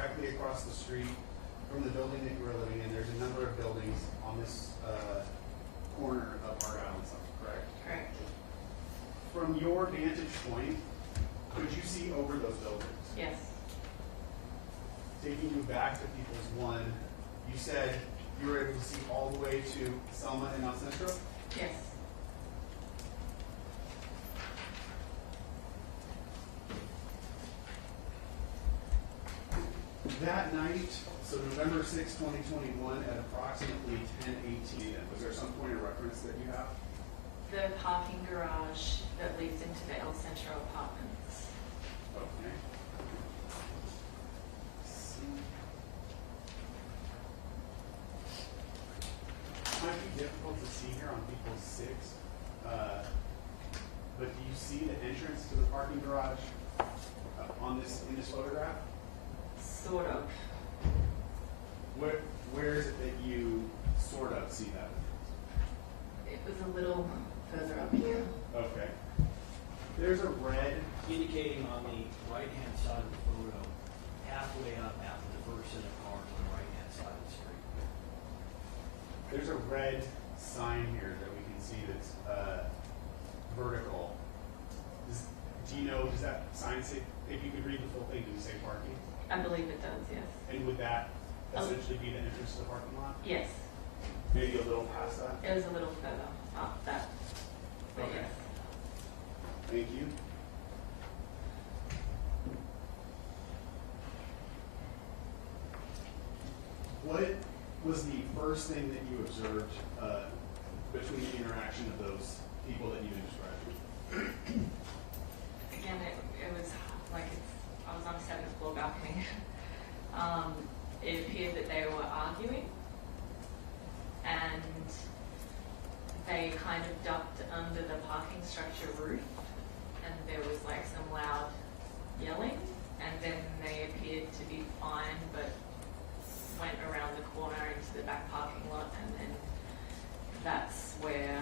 directly across the street from the building that you were living in. There's a number of buildings on this corner of Park Island South, correct? Correct. From your vantage point, could you see over those buildings? Yes. Taking you back to People's One, you said you were able to see all the way to Selma and El Centro? Yes. That night, so November 6, 2021, at approximately 10:18, was there some point of reference that you have? The parking garage that leads into the El Centro apartments. Okay. Might be difficult to see here on People's 6, but do you see the entrance to the parking garage in this photograph? Sort of. Where is it that you sort of see that? It was a little further up here. Okay. There's a red. Indicating on the right-hand side of the photo, halfway up after the first set of cars on the right-hand side of the street. There's a red sign here that we can see that's vertical. Do you know, does that sign say, if you could read the full thing, does it say parking? I believe it does, yes. And would that essentially be the entrance to the parking lot? Yes. Maybe a little past that? It was a little further up that. But Okay. yes. Thank you. What was the first thing that you observed between the interaction of those people that you described? Again, it was like I was on a 7th floor balcony. It appeared that they were arguing, and they kind of ducked under the parking structure roof, and there was like some loud yelling, and then they appeared to be fine, but went around the corner into the back parking lot, and then that's where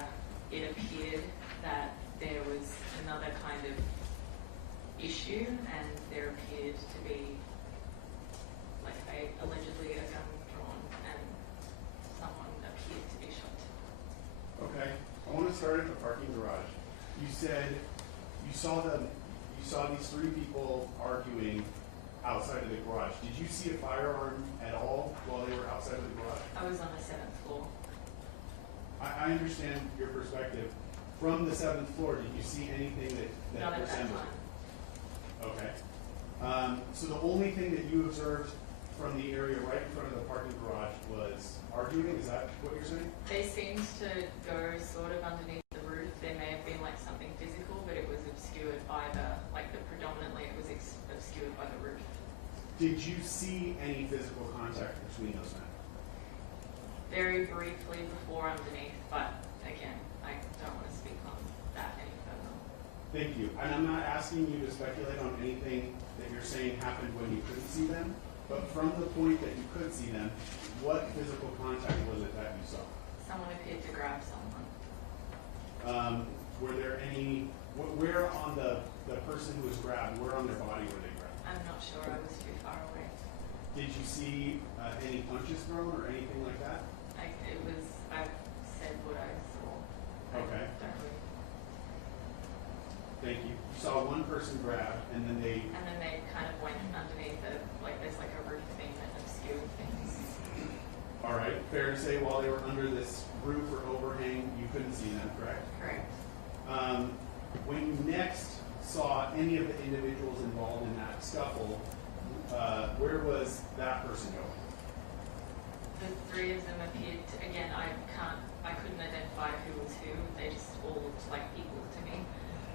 it appeared that there was another kind of issue, and there appeared to be like allegedly a gun drawn, and someone appeared to be shot. Okay. I want to start at the parking garage. You said you saw these 3 people arguing outside of the garage. Did you see a firearm at all while they were outside of the garage? I was on the 7th floor. I understand your perspective. From the 7th floor, did you see anything that Not at that resembled? time. Okay. So the only thing that you observed from the area right in front of the parking garage was arguing? Is that what you're saying? They seemed to go sort of underneath the roof. There may have been like something physical, but it was obscured by predominantly it was obscured by the roof. Did you see any physical contact between those men? Very briefly before underneath, but again, I don't want to speak on that any further. Thank you. And I'm not asking you to speculate on anything that you're saying happened when you couldn't see them, but from the point that you could see them, what physical contact was it that you saw? Someone appeared to grab someone. Were there any, where on the person who was grabbed, where on their body were they grabbed? I'm not sure, I was too far away. Did you see any punches thrown or anything like that? I said what I saw. Okay. I don't really. Thank you. You saw one person grabbed, and then they. And then they kind of went underneath there's like a roof thing that obscured things. All right. Fair to say, while they were under this roof or overhang, you couldn't see them, correct? Correct. When you next saw any of the individuals involved in that scuffle, where was that person going? The 3 of them appeared to, again, I couldn't identify who was who. They just all looked like people to me.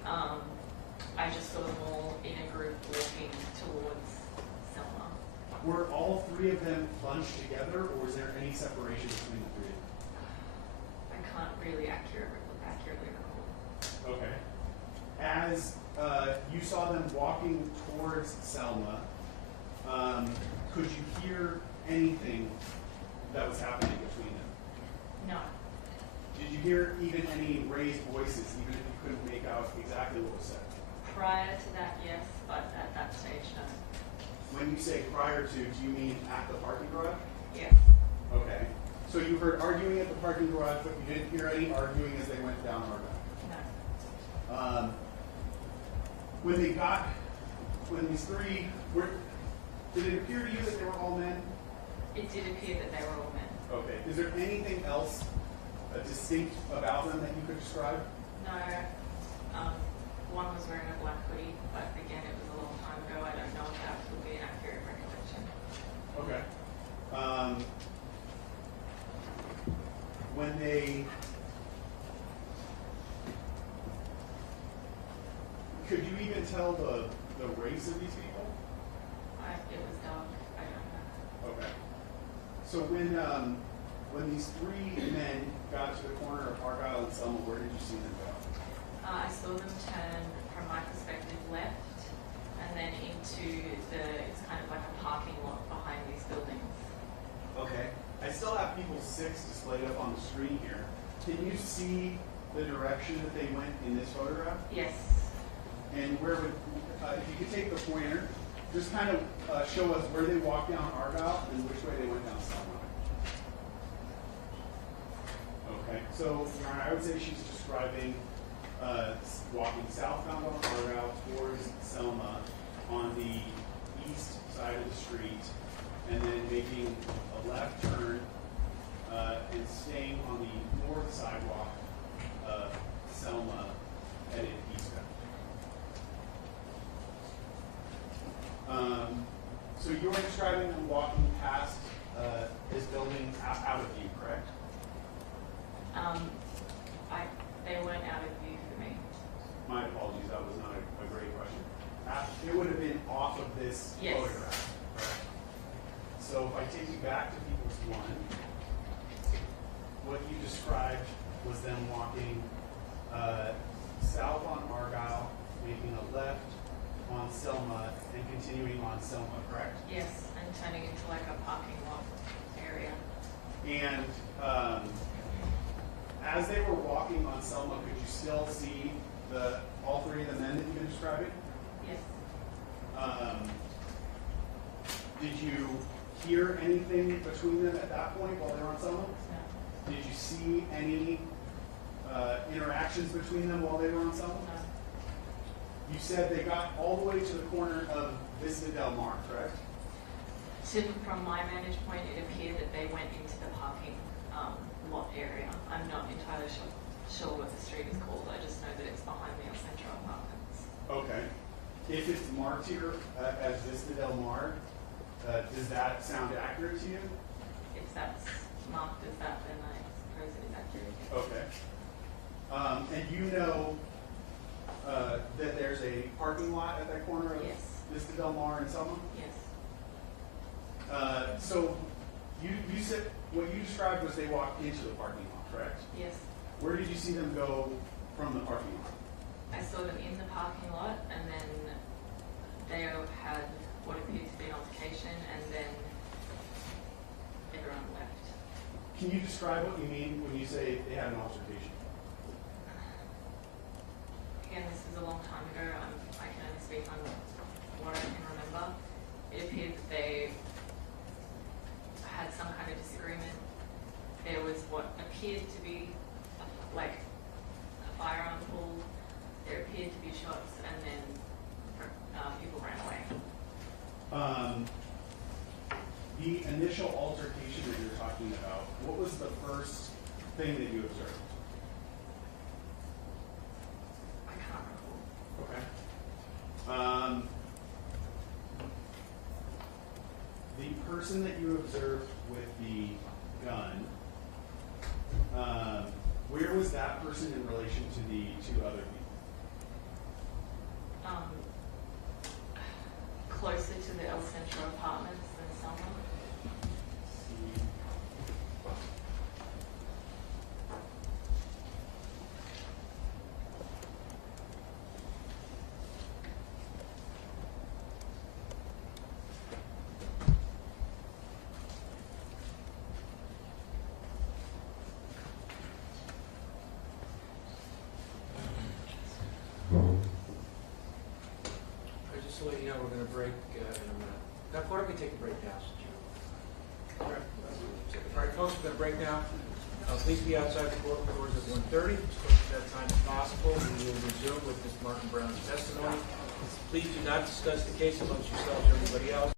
I just saw them all in a group walking towards Selma. Were all 3 of them bunched together, or was there any separation between the 3 of them? I can't really accurately recall. Okay. As you saw them walking towards Selma, could you hear anything that was happening between them? No. Did you hear even any raised voices, even if you couldn't make out exactly what was said? Prior to that, yes, but at that stage, no. When you say prior to, do you mean at the parking garage? Yes. Okay. So you heard arguing at the parking garage, but you didn't hear any arguing as they went down Argyle. No. When these three were, did it appear to you that they were all men? It did appear that they were all men. Okay. Is there anything else distinct about them that you could describe? No. One was wearing a black hoodie, but again, it was a long time ago. I don't know if that would be an accurate recollection. Okay. When they, could you even tell the race of these people? It was dark. I don't know. Okay. So when these three men got to the corner of Argyle and Selma, where did you see them go? I saw them turn, from my perspective, left, and then into it's kind of like a parking lot behind these buildings. Okay. I still have people 6 displayed up on the screen here. Can you see the direction that they went in this photograph? Yes. And where would, if you could take the pointer, just kind of show us where they walked down Argyle and which way they went down Selma. Okay. So, Your Honor, I would say she's describing walking southbound on Argyle towards Selma on the east side of the street, and then making a left turn and staying on the north sidewalk of Selma, headed eastbound. So you're describing them walking past this building out of view, correct? They weren't out of view for me. My apologies, that was not a great question. It would have been off of this Yes. photograph. Correct. So if I take you back to People's One, what you described was them walking south on Argyle, making a left on Selma, and continuing on Selma, correct? Yes, and turning into like a parking lot area. And as they were walking on Selma, could you still see all three of the men that you've been describing? Yes. Did you hear anything between them at that point while they were on Selma? No. Did you see any interactions between them while they were on Selma? No. You said they got all the way to the corner of Vista Del Mar, correct? From my vantage point, it appeared that they went into the parking lot area. I'm not entirely sure what the street is called. I just know that it's behind the El Centro Apartments. Okay. If it's marked here as Vista Del Mar, does that sound accurate to you? If that's marked as that, then I suppose it is accurate. Okay. And you know that there's a parking lot at that corner of Yes. Vista Del Mar and Selma? Yes. So you said what you described was they walked into the parking lot, correct? Yes. Where did you see them go from the parking lot? I saw them in the parking lot, and then they had what appeared to be an altercation, and then everyone left. Can you describe what you mean when you say they had an altercation? Again, this was a long time ago. I can only speak on what I can remember. It appeared that they had some kind of disagreement. There was what appeared to be like a firearm pull. There appeared to be shots, and then people ran away. The initial altercation that you're talking about, what was the first thing that you observed? I can't recall. Okay. The person that you observed with the gun, where was that person in relation to the two other people? Closer to the El Centro Apartments than Selma. Just to let you know, we're going to break in a minute. Why don't we take a break now? All right, folks, we're going to break now. Please be outside the court doors at 1:30, as close to that time as possible. We will resume with Ms. Martin Brown's testimony. Please do not discuss the case amongst yourselves or anybody else.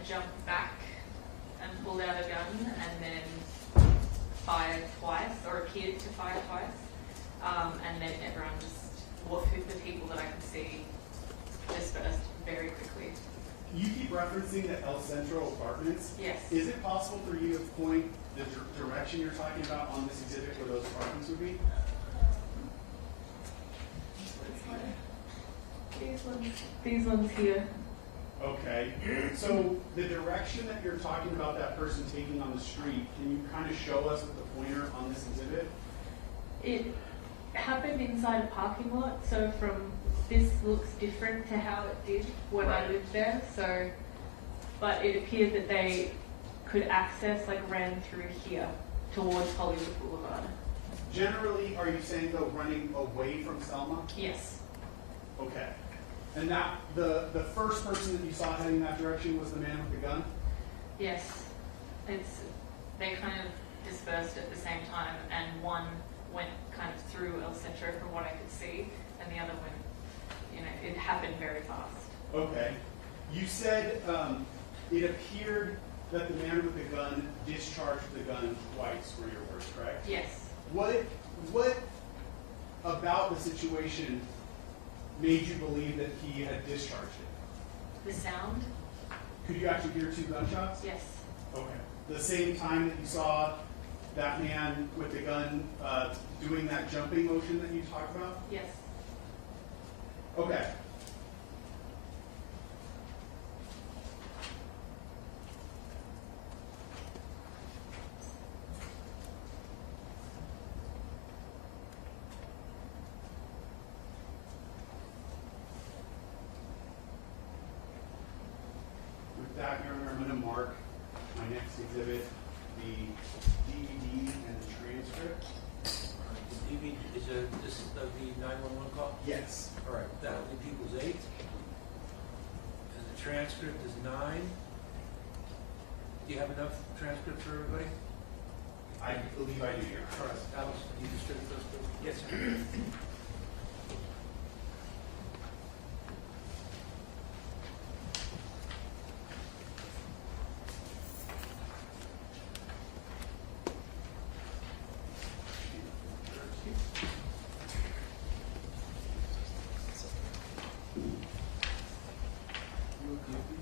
had jumped back and pulled out a gun and then fired twice, or appeared to fire twice. And then everyone just, the people that I could see, dispersed very quickly. You keep referencing the El Centro apartments. Yes. Is it possible for you to point the direction you're talking about on this exhibit where those apartments would be? These ones here. Okay. So the direction that you're talking about that person taking on the street, can you kind of show us with the pointer on this exhibit? It happened inside a parking lot, so this looks different to how it did when I lived there. So, but it appeared that they could access, ran through here towards Hollywood Boulevard. Generally, are you saying though running away from Selma? Yes. Okay. And that the first person that you saw heading that direction was the man with the gun? Yes. They kind of dispersed at the same time, and one went kind of through El Centro from what I could see, and the other went, it happened very fast. Okay. You said it appeared that the man with the gun discharged the gun twice, were your words, correct? Yes. What about the situation made you believe that he had discharged it? The sound? Could you actually hear two gunshots? Yes. Okay. The same time that you saw that man with the gun doing that jumping motion that you talked about? Yes. Okay. With that, Your Honor, I'm going to mark my next exhibit, the DVD and the transcript. The DVD, this is the 911 call? Yes. All right, that'll be People's 8. And the transcript is 9. Do you have enough transcript for everybody? I believe I do, Your All Honor. right, Alice, can you distribute those two? Yes, sir.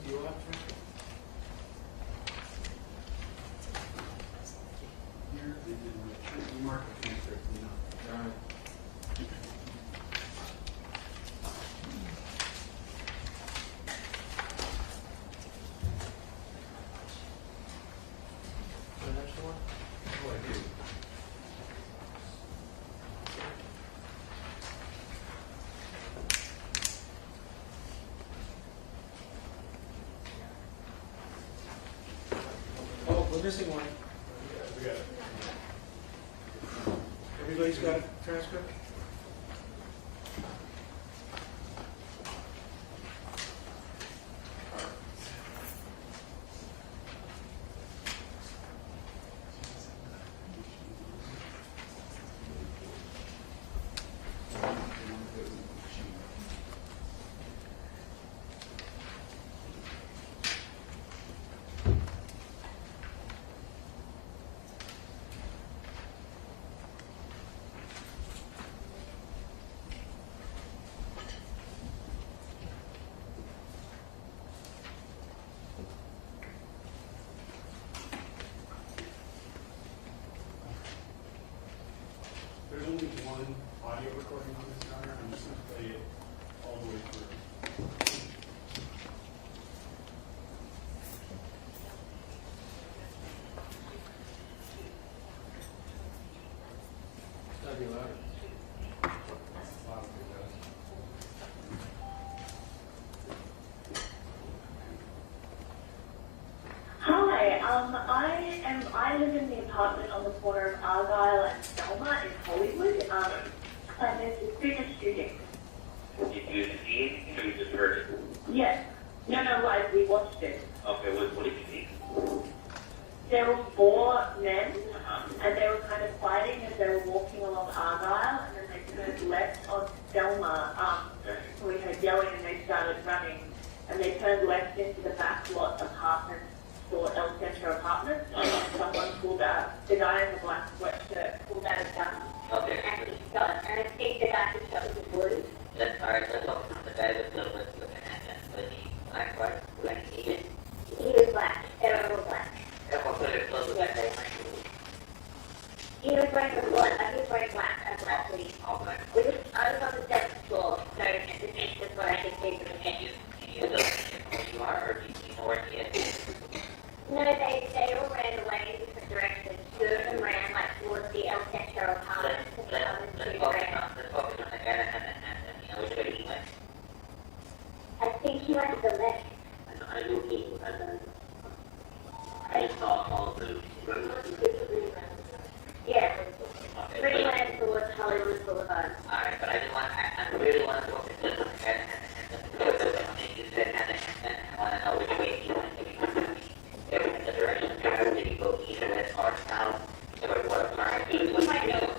Do you have transcript? Here, and then you mark the transcript, you know. All right. The next one? Oh, I do. Oh, we're missing one. We got it. Everybody's got a transcript? There's only one audio recording on this, Your Honor. I'm just going to play it all the way through. Gotta be louder. Hi, I live in the apartment on the corner of Argyle and Selma in Hollywood. And there's a student shooting. Did you see it, or you just heard it? Yes. No, we watched it. Okay, what did you see? There were 4 men, and they were kind of fighting as they were walking along Argyle, and then they turned left on Selma. We heard yelling, and they started running, and they turned left into the back lot apartment exactly. Okay. I was on the seventh floor, so it's just where I could see them. Can you still where you are, or do you know where he is? No, they all ran away in different directions. Two of them ran like towards the El Centro apartments, and the other two ran. Let's focus on the guy that had the hand, and you know which way he went. I think he went to the left. I knew he was, I saw all the, Yeah, okay, three but, ran towards Hollywood Boulevard. alright, but I didn't want, I really want to focus just on the guy that had the hand, and you said had the hand, and I want to know which way he went, if in the direction, did he go east, west, north, south, or what, I think he might know.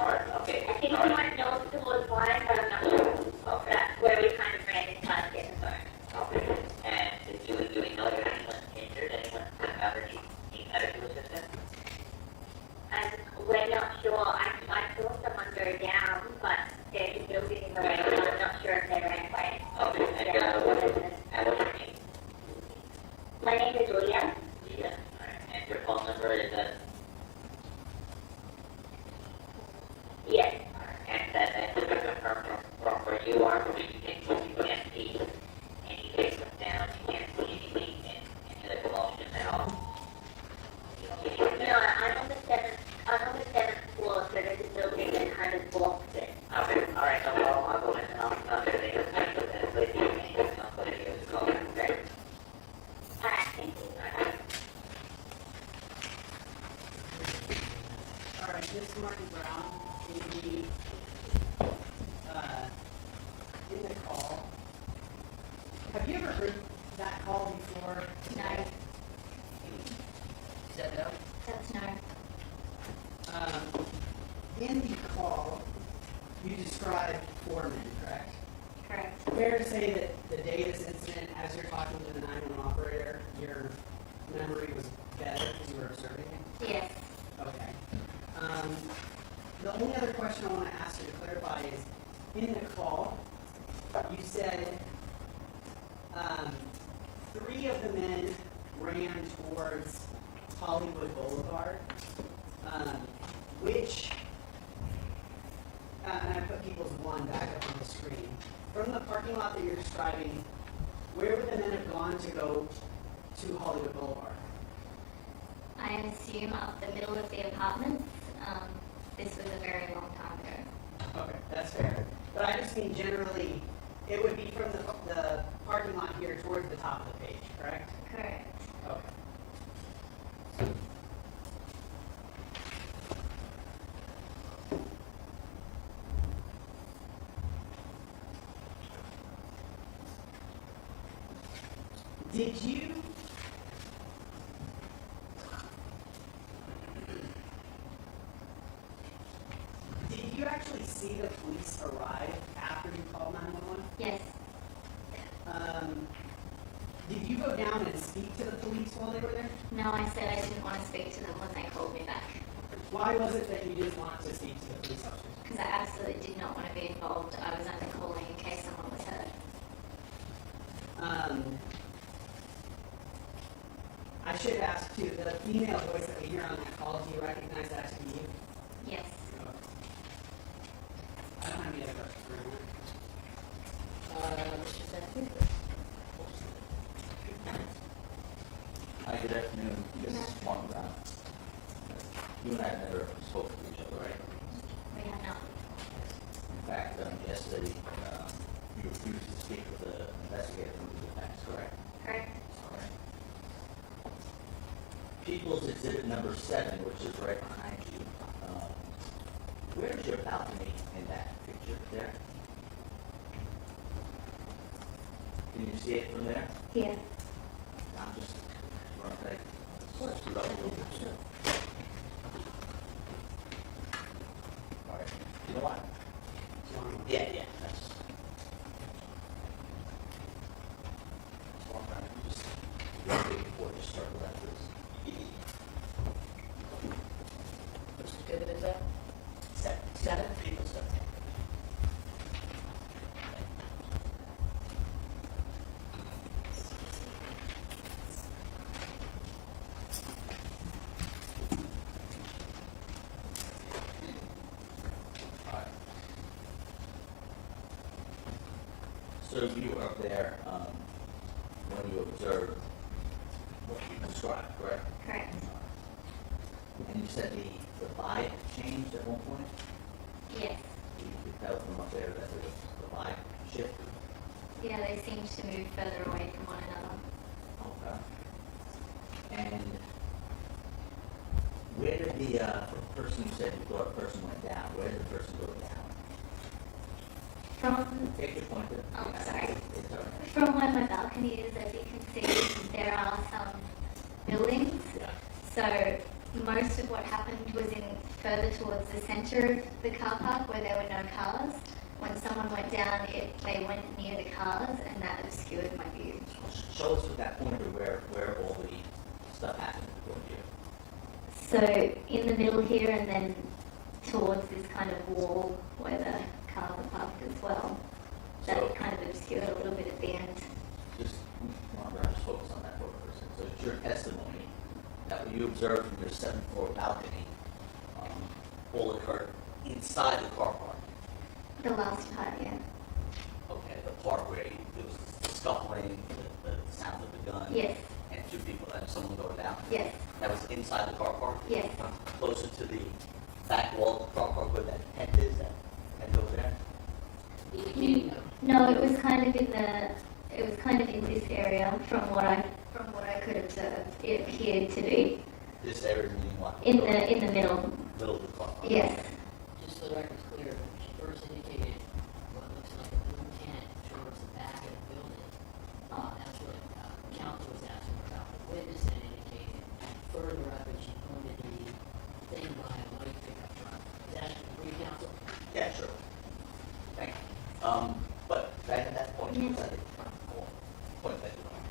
alright, okay, I think he alright, might know towards mine, but I'm not sure. okay. That's where we kind of ran into us getting started. Okay. And do we know if anyone injured, anyone out there need medical assistance? And we're not sure. I saw someone go down, but there's a building in the way, so I'm not sure if they ran away. Okay, and Yeah, what's your name? my name is Leah. Yeah. Alright, and your phone number is Yes. and that just to confirm from where you are, where you can't see any victims down, you can't see anything, any of the commotion at all? You don't see anything No, there? I'm on the seventh floor, so there's a building that kind of blocks it. Okay, alright, so I'll go in and I'll get the information, and let you know, I'll put it in the call, okay? Alright, thank you. All right, this is Martin Brown in the call. Have you ever heard that call before? No, Said no. that's no. In the call, you described 4 men, correct? Correct. Fair to say that the day of this incident, as you're talking to the 911 operator, your memory was better because you were observing it? Yes. Okay. The only other question I want to ask you to clarify is, in the call, you said 3 of the men ran towards Hollywood Boulevard, which, and I put people's one back up on the screen. From the parking lot that you're describing, where would the men have gone to go to Hollywood Boulevard? I assume up the middle of the apartments. This was a very long time ago. Okay, that's fair. But I just mean generally, it would be from the parking lot here towards the top of the page, correct? Correct. Okay. Did you actually see the police arrive after you called 911? Yes. Did you go down and speak to the police while they were there? No, I said I didn't want to speak to them when they called me back. Why was it that you didn't want to speak to the police officers? Because I absolutely did not want to be involved. I was only calling in case someone was hurt. I should ask too, the female voice that we hear on that call, do you recognize that to be you? Yes. I don't have any other questions for you. Hi, good afternoon. This is Mark Brown. You and I never spoke to each other, right? We have not. In fact, yesterday, you refused to speak with the investigator from the defense, correct? Correct. All right. People's Exhibit number 7, which is right behind you. Where's your balcony in that picture there? Can you see it from there? Here. I'm just want to take it up a little bit. Sure. All right. You know what? Yeah, yeah. That's. Walk around and just walk it before you start like this. Which exhibit is that? 7. People 7. All right. So you were up there, when you observed what you described, correct? Correct. And you said the vibe changed at one point? Yes. You could tell from up there that the vibe shifted. Yeah, they seem to move further away from one another. Okay. And where did the person you said you thought a person went down, where did the person go down? From Take your point there. Oh, sorry. It's all right. From where my balcony is, as you can see, there are some buildings. Yeah. So most of what happened was in further towards the center of the car park where there were no cars. When someone went down, they went near the cars, and that obscured my view. Show us at that point where all the stuff happened before you. So in the middle here, and then towards this kind of wall where the cars are parked as well. That So- kind of obscured a little bit at the end. Just, just focus on that for a second. So it's your testimony that what you observed from your seventh floor balcony, all occurred inside the car park. The last part, yeah. Okay, the part where there was the scuffling, the sound of the gun. Yes. And two people and someone going down. Yes. That was inside the car park? Yes. Closer to the back wall of the car park where that tent is, that tent over there? No, it was kind of in this area from what I could observe. It appeared to be This area meaning what? in the middle. Middle of the car park? Yes. Just so the record's clear, she first indicated what looks like a blue tent towards the back of the building. That's what counsel was asking about. The witness then indicated further up and she pointed the thing behind a white pickup truck. Is that agree, counsel? Yeah, sure. Thank you. But back at that point, you was at the front wall, point that you want.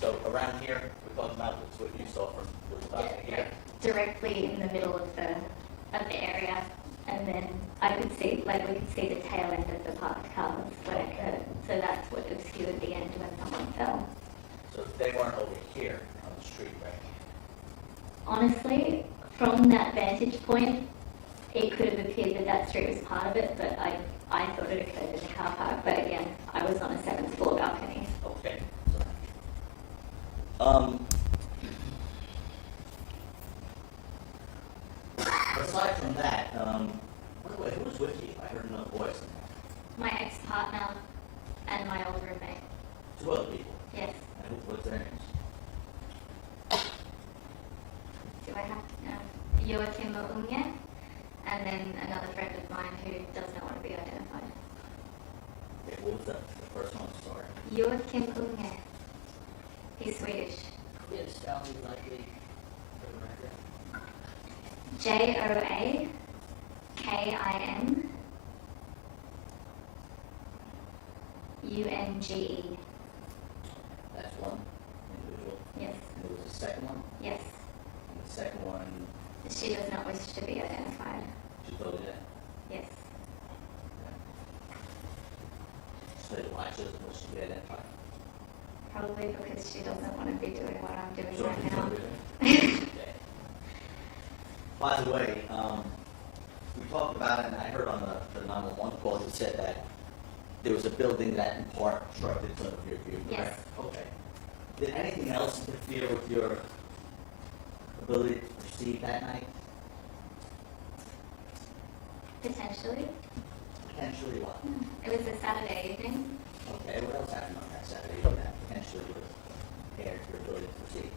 So around here, we're talking about what's what you saw from the balcony here. Directly in the middle of the area, and then we could see the tail end of the parked cars when it occurred. So that's what obscured the end when someone fell. So they weren't over here on the street, right? Honestly, from that vantage point, it could have appeared that that street was part of it, but I thought it occurred in the car park. But again, I was on a 7th floor balcony. Okay. Aside from that, by the way, who was with you? I heard another voice in there. My ex-partner and my old roommate. Two other people. Yes. And what's their names? Do I have Joachim Unge, and then another friend of mine who does not want to be identified. Okay, what was the first one? Sorry. Joachim Unge. He's Swedish. Yes, spell me likely for the record. Joakinmunge. That's one individual. Yes. And there was a second one? Yes. And the second one, She does not wish to be identified. she told you that? Yes. So why she doesn't wish to be identified? Probably because she doesn't want to be doing what I'm doing So right she's now. over there? Okay. By the way, we talked about it, and I heard on the 911 call, you said that there was a building that in part obstructed some of your view, correct? Yes. Okay. Did anything else interfere with your ability to perceive that night? Potentially. Potentially what? It was a Saturday evening. Okay, what else happened on that Saturday that potentially would have impaired your ability to perceive?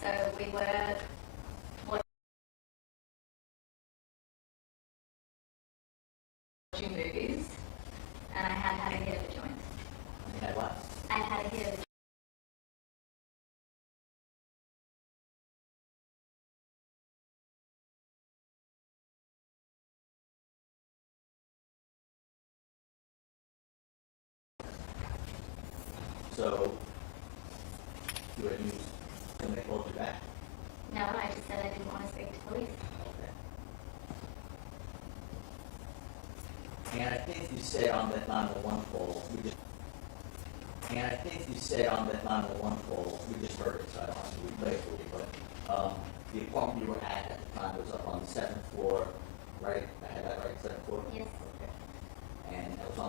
So we were watching movies, and I had had a hit of a joint. You had what? I had a hit of a So, you had used somebody called you back? No, I just said I didn't want to speak to police. Okay. And I think you said on that 911 call, we just heard it, so I don't have to replay it for you, but, the apartment you were at the time was up on the 7th floor, right? I had that right, 7th floor? Yes. Okay.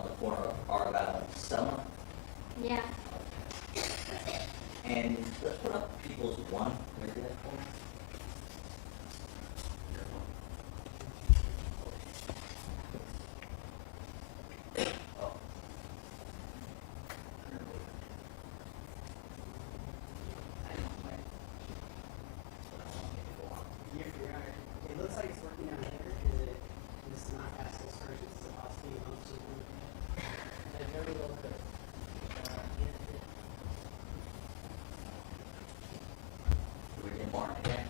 on the corner of Argyle and Selma. Yeah. And let's put up People's One. Can I do that for me? Oh. It looks like it's working out here, and it's not past those versions, it's about to be on something. I very well could. Do we get Martin again?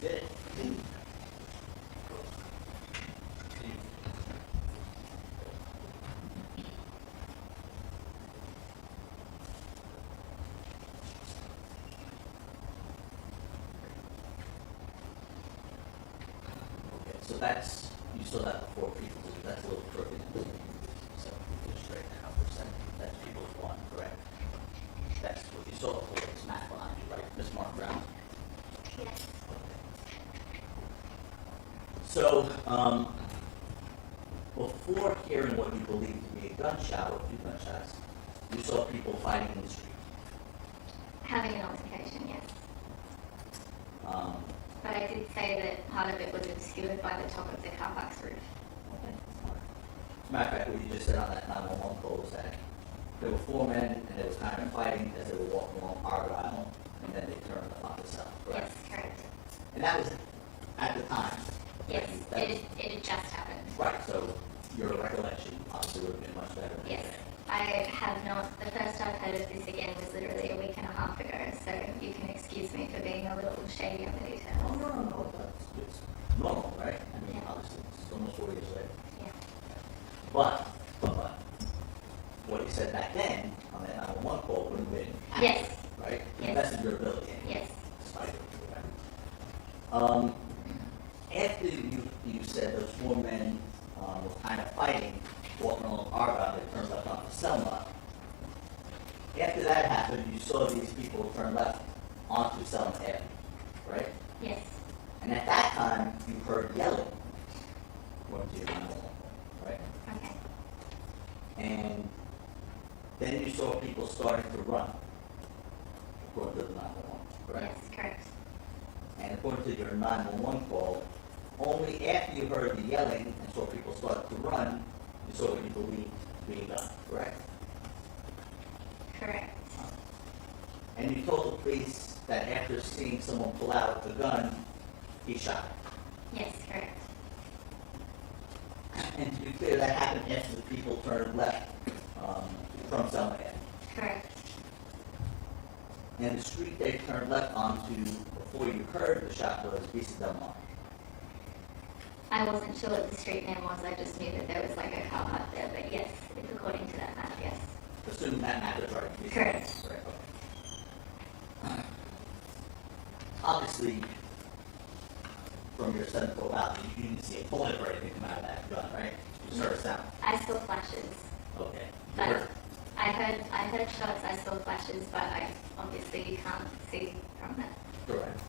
Did it? Okay, so that's, you saw that before, people, that's a little crooked. So just straighten it out for a second. That's People's One, correct? That's what you saw before, it's Matt behind you, right? Ms. Mark Brown? Yes. So, before hearing what you believe to be a gunshot or two gunshots, you saw people fighting in the street. Having an altercation, yes. Um, But I did say that part of it was obscured by the top of the car park's roof. okay. Matter of fact, what you just said on that 911 call was that there were four men and they was kind of fighting as they were walking along Argyle, and then they turned on the south, Yes, correct? correct. And that was at the time. Yes, That- it had just happened. Right, so your recollection obviously would have been much better than Yes, today. I have not, the first I've heard of this again was literally a week and a half ago, so you can excuse me for being a little shady on the Oh, details. no, it's normal, right? I mean, Yeah. obviously, it's almost 4 years later. Yeah. But, what you said back then, on that 911 call would have been accurate, Yes. right? Yes. That's your ability. Yes. Despite it, after you said those four men, were kind of fighting, walking along Argyle, they turned left onto Selma. After that happened, you saw these people turn left onto Selma Avenue, right? Yes. And at that time, you heard yelling, according to your 911 call, right? Okay. And then you saw people starting to run, according to the 911, correct? Yes, correct. And according to your 911 call, only after you heard the yelling and saw people start to run, you saw what you believed to be a gun, correct? Correct. And you told the police that after seeing someone pull out the gun, he shot it. Yes, correct. And to be clear, that happened after the people turned left from Selma Avenue. Correct. And the street they turned left onto before you heard the shot was Vista Del Mar. I wasn't sure what the street name was, I just knew that there was like a car park there, but yes, according to that map, yes. Assuming that matters, right? Vista? Correct. Right, okay. Obviously, from your central valley, you didn't see a bullet or anything come out of that gun, right? You heard a sound. I saw flashes, Okay. You but heard- I heard shots, I saw flashes, but obviously you can't see from that. Correct.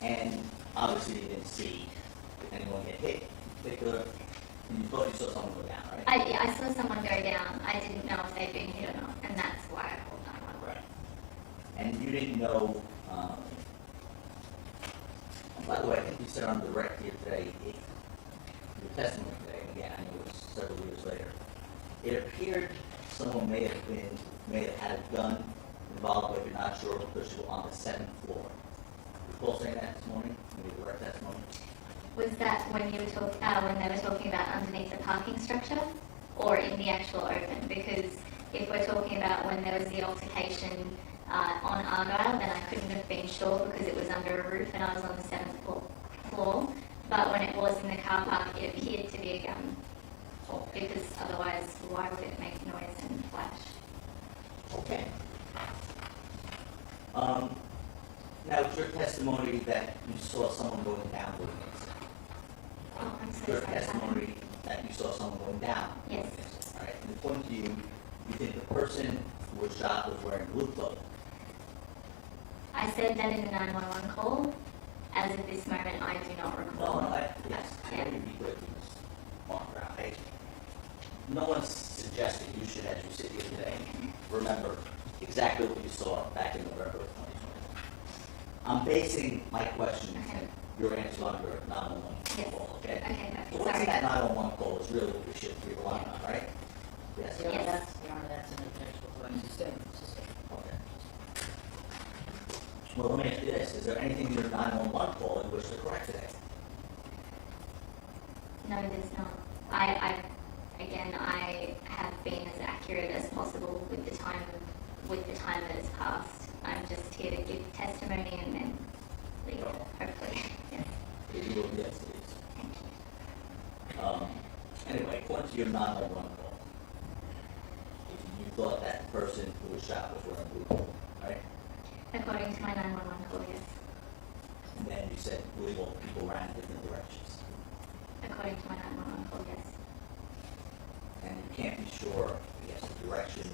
And obviously you didn't see anyone get hit in particular, and you thought you saw someone go down, right? I saw someone go down, I didn't know if they'd been hit or not, and that's why I called 911. Right. And you didn't know, by the way, I think you said on the record here today, your testimony today, again, I know it was several years later, it appeared someone may have had a gun involved, but you're not sure because you were on the 7th floor. Recall saying that this morning, in your direct testimony? Was that when you were when they were talking about underneath the parking structure, or in the actual open? Because if we're talking about when there was the altercation on Argyle, then I couldn't have been sure because it was under a roof and I was on the 7th floor. But when it was in the car park, it appeared to be a gun. Because otherwise, why would it make noise and flash? Okay. Now, it's your testimony that you saw someone going down with it. Oh, I'm so Your sorry. testimony that you saw someone going down. Yes. All right, and according to you, you think the person who was shot was wearing blue clothing. I said that in the 911 call. As of this moment, I do not recall. Yes, Yeah. let me be clear, Ms. Martin Brown. No one's suggesting you should, as you sit here today, remember exactly what you saw back in November of 2020. I'm basing my questions and your answer on your 911 Yes. call, okay? Okay, So what's in sorry. that 911 call is really what we should be relying on, right? Yes. Your Honor, Yes. Your Honor, that's an objectionable question. Sustained. Okay. Well, let me ask you this, is there anything in your 911 call in which to correct today? No, there's not. Again, I have been as accurate as possible with the time that has passed. I'm just here to give testimony and then leave it, hopefully. Yes. If you will, yes, please. Anyway, according to your 911 call, you thought that person who was shot was wearing blue coat, right? According to my 911 call, yes. And then you said illegal people ran in different directions. According to my 911 call, yes. And you can't be sure, I guess, the direction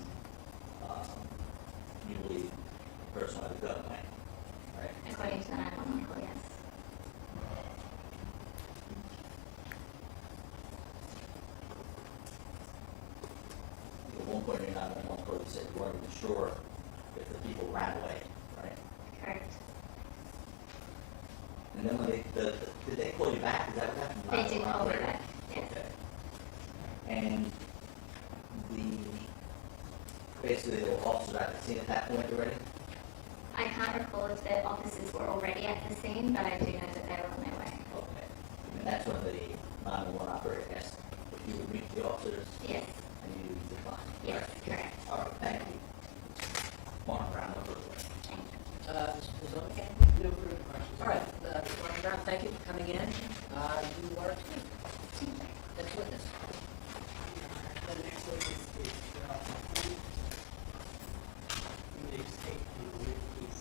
you believe the person might have gone away, right? According to the 911 call, yes. At one point in your 911 call, you said you weren't even sure if the people ran away, right? Correct. And then when did they call you back? Is that what happened? They did call me back, yes. Okay. And basically there were officers at the scene at that point already? I can't recall if the officers were already at the scene, but I do know that they were on their way. Okay. And that's when the 911 operator asked if you would meet the officers Yes. and you declined. Yes, right? correct. All right, thank you. Martin Brown, no further questions. Thank you. Ms. Okay, no further questions. All right, Ms. Martin Brown, thank you for coming in. You are excused. Next witness. The next witness is Nick State, please.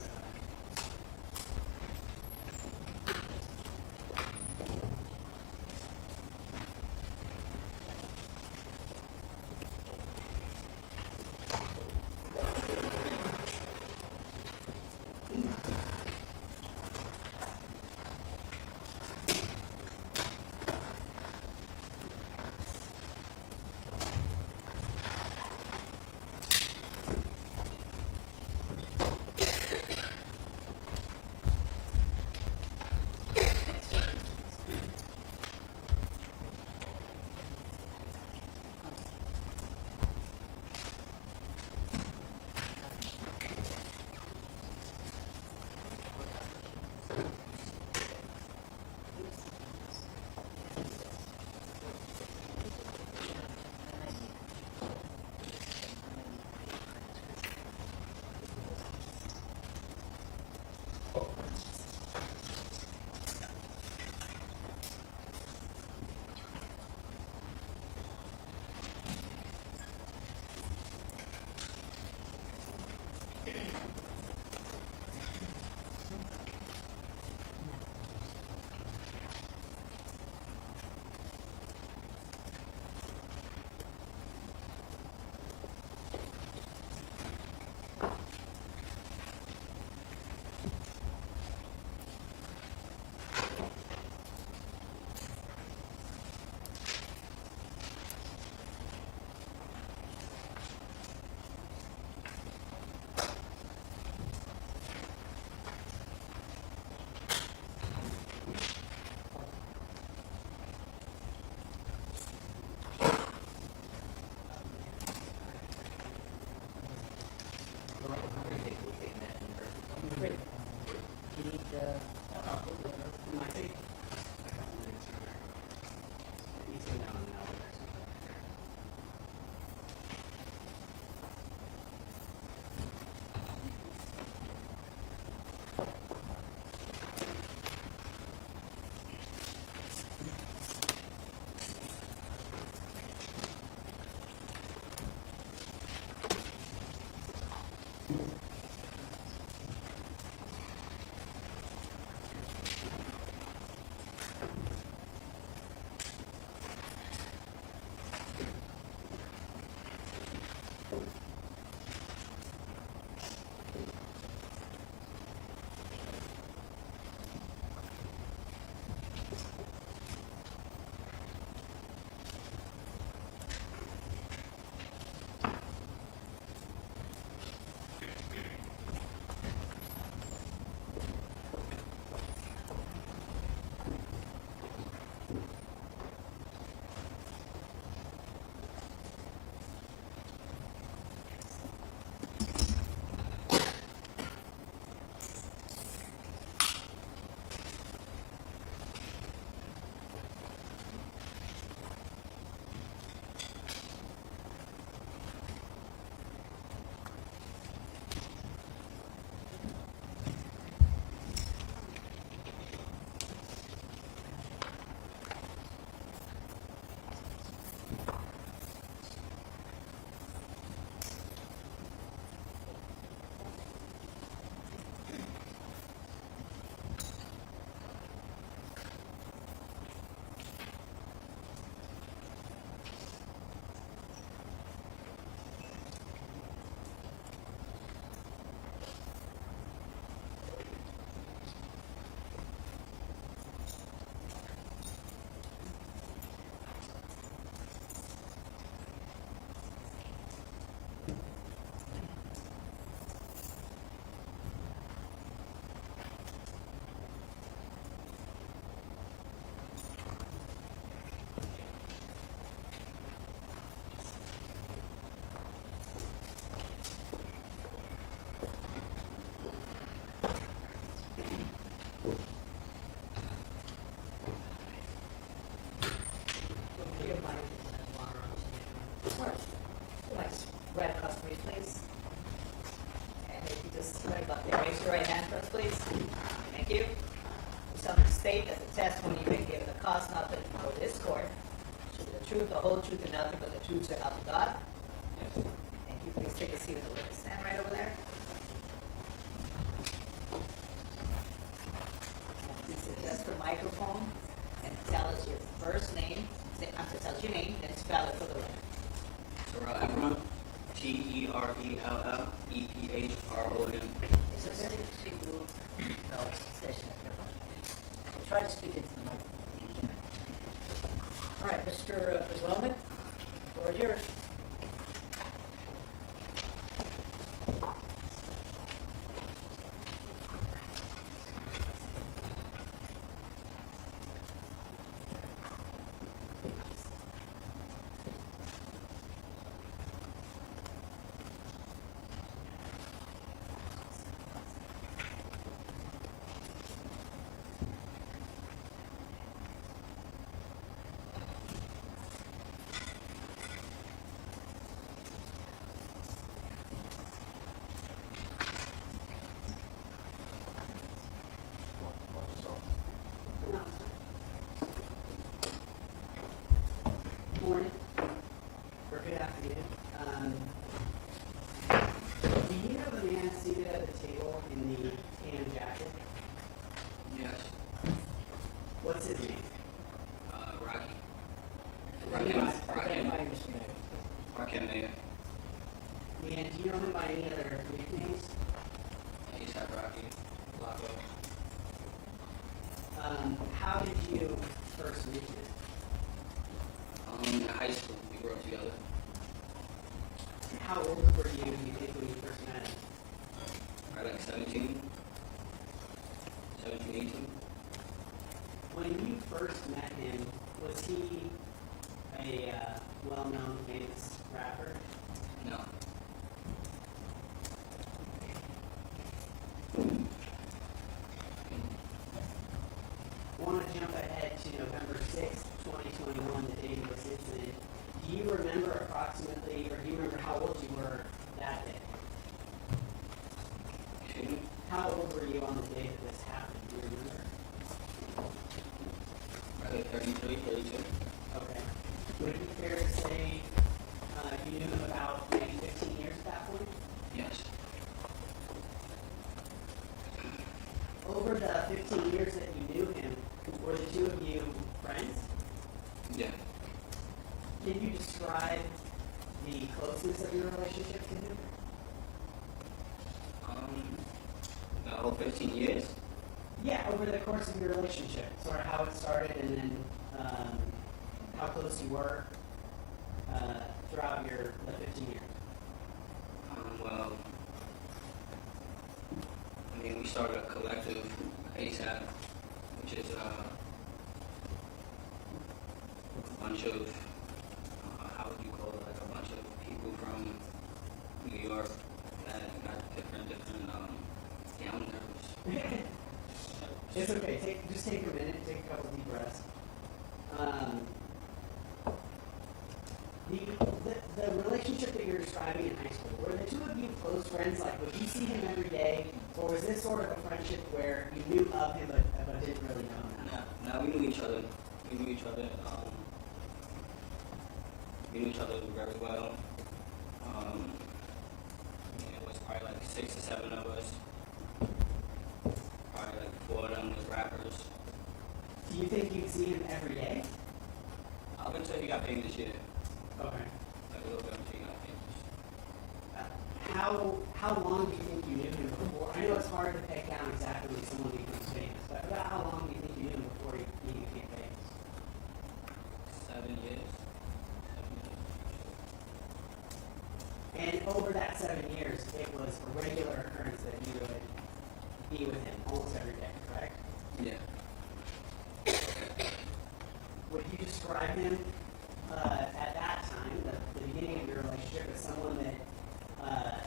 state that the testimony you may give in the cause not but before this court, the truth, the whole truth, and nothing but the truth, so help you God? Yes. Thank you. Please take a seat with the witness. Stand right over there. Please adjust the microphone and tell us your first name. Tell us your name and spell it for the record. Terrell Efron, TERELLEPHRON. It's a very interesting move. No, session. So try to speak into the microphone. All right, Mr. Wellman, the floor is yours. Morning. Or good afternoon. Do you have a man seated at the table in the tan jacket? Yes. What's his name? Rocky. Identify Mr. Mayor. Rocky Mayor. And do you know him by any other nicknames? ASAP Rocky. Lago. How did you first meet him? In high school, we grew up together. How old were you think, when you first met him? Right, like 17, 18. When you first met him, was he a well-known famous rapper? No. I want to jump ahead to November 6th, 2021, the day of this incident. Do you remember approximately, or do you remember how old you were that day? Excuse me? How old were you on the day that this happened? Do you remember? Right, like 33, 32. Okay. Would it be fair to say you knew him about maybe 15 years at that point? Yes. Over the 15 years that you knew him, were the two of you friends? Yeah. Can you describe the closeness of your relationship to him? The whole 15 years? Yeah, over the course of your relationship, sort of how it started and then how close you were throughout the 15 years. Well, I mean, we started a collective, ASAP, which is a bunch of, how would you call it, like a bunch of people from New York that got different down nerves. It's okay. Just take a minute. Take a couple deep breaths. The relationship that you're describing in high school, were the two of you close friends? Like, would you see him every day, or was this sort of a friendship where you knew of him but didn't really know him? No, we knew each other. We knew each other. We knew each other very well. It was probably like 6 or 7 of us. Probably like 4 of them was rappers. Do you think you'd see him every day? Up until he got paid this year. Okay. Like a little bit until he got paid. How long do you think you knew him before? I know it's hard to peg down exactly when someone becomes famous, but about how long do you think you knew him before he became famous? 7 years. And over that 7 years, it was a regular occurrence that you would be with him almost every day, correct? Yeah. Would you describe him at that time, the beginning of your relationship, as someone that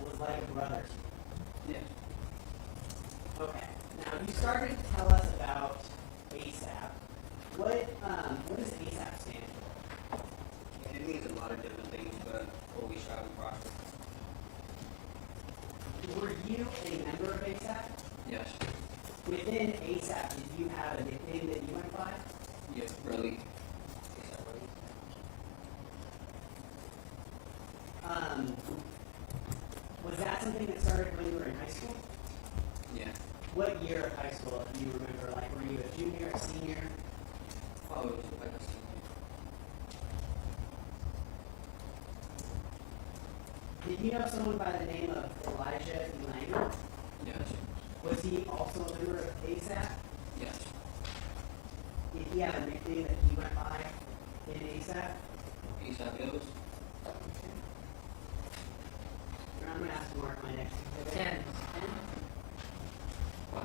was like a brother to you? Yeah. Okay. Now, you started to tell us about ASAP. What does ASAP stand for? It means a lot of different things, but always try to prosper. Were you a member of ASAP? Yes. Within ASAP, did you have a nickname that Ellie. Was that something that started when you were in high school? Yeah. What year of high school do you remember? Like, were you a junior, a senior? Oh, it was like a senior. Did you know someone by the name of Elijah Elanger? Yes. Was he also a member of ASAP? Yes. Did he have a nickname that he went by in ASAP? ASAP Hills. I'm going to ask Mark my next exhibit. 10.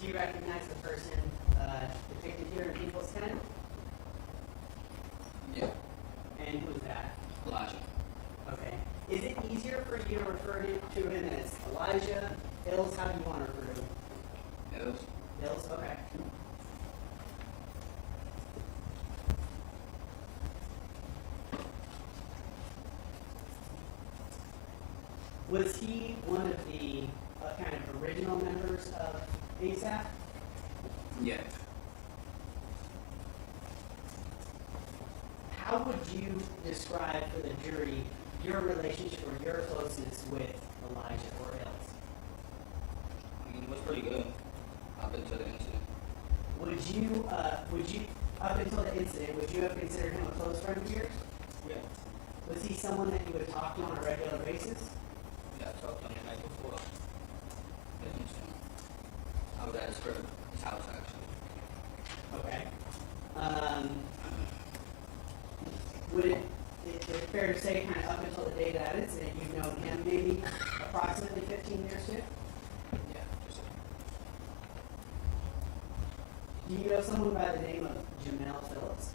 Do you recognize the person depicted here in People's 10? Yeah. And who's that? Elijah. Okay. Is it easier for you to refer to him as Elijah, Hills? How do you want to refer to him? Hills. Hills? Okay. Was he one of the kind of original members of ASAP? Yeah. How would you describe for the jury your relationship or your closeness with Elijah or Hills? I mean, it was pretty good up until the incident. Would you, up until the incident, would you have considered him a close friend of yours? Yeah. Was he someone that you would talk to on a regular basis? Yeah, I talked to him the night before the incident. I was at his house actually. Okay. Would it, is it fair to say kind of up until the day of that incident, you've known him maybe approximately 15 years too? Yeah. Just, Do you know someone by the name of Jamel Phillips?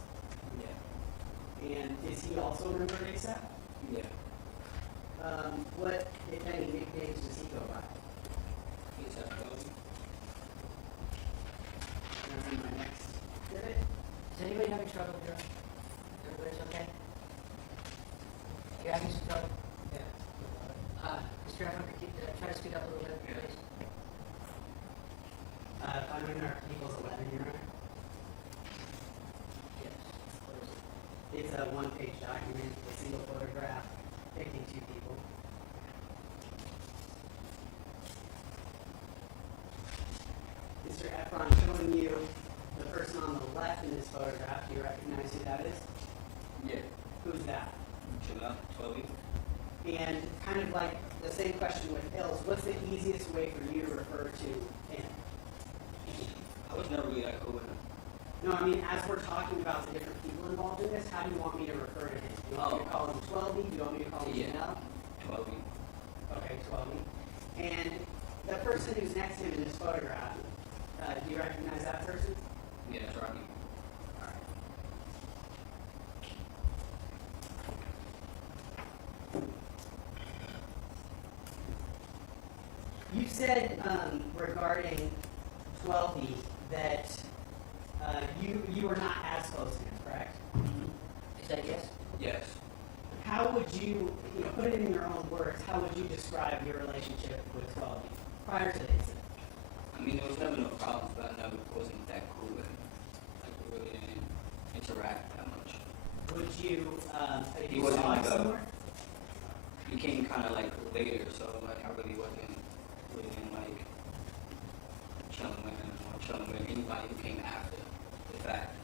yeah. And is he also a member of ASAP? Yeah. What, if any, nicknames does he go by? ASAP Hills. And my next exhibit. Is anybody having trouble here? Everybody's okay? You having some trouble? Yeah. Mr. Efron, could you try to speak up a little bit, please? I'm in our People's 11 here. Yes. What is it? It's a one-page document, a single photograph, depicting two people. Mr. Efron, showing you the person on the left in this photograph. Do you recognize who that is? Yeah. Who's that? Jamel, 12. And kind of like the same question with Hills, what's the easiest way for you to refer to him? I was never really that cool with him. No, I mean, as we're talking about the different people involved in this, how do you want me to refer to him? Do you want me to call him 12? Do you want me to call him Yeah. Janelle? 12. Okay, 12. And the person who's next to him in this photograph, do you recognize that person? Yeah, that's Rocky. All right. You said regarding 12 that you were not as close to him, correct? Is that yes? Yes. How would you put it in your own words, how would you describe your relationship with 12 prior to the incident? I mean, there was never no problems, but I never wasn't that cool with him. Like, we really didn't interact that much. Would you, if He you wasn't saw him like a- somewhere? He came kind of like later, so like I really wasn't like chilling with him or chilling with anybody who came after the fact.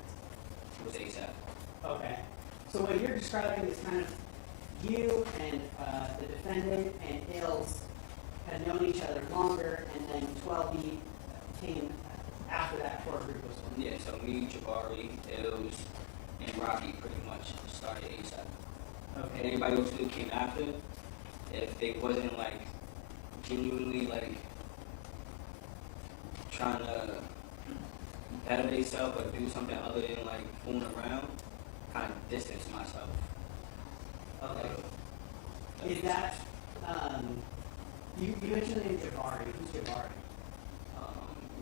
It was ASAP. Okay. So what you're describing is kind of you and the defendant and Hills had known each other longer, and then 12 came after that core group was formed. Yeah, so me, Jabari, Ills, and Rocky pretty much started ASAP. Okay. Anybody else who came after, if they wasn't like genuinely like trying to better themselves or do something other than like fooling around, kind of distance myself. Okay. Is that, you mentioned the name Jabari. Who's Jabari?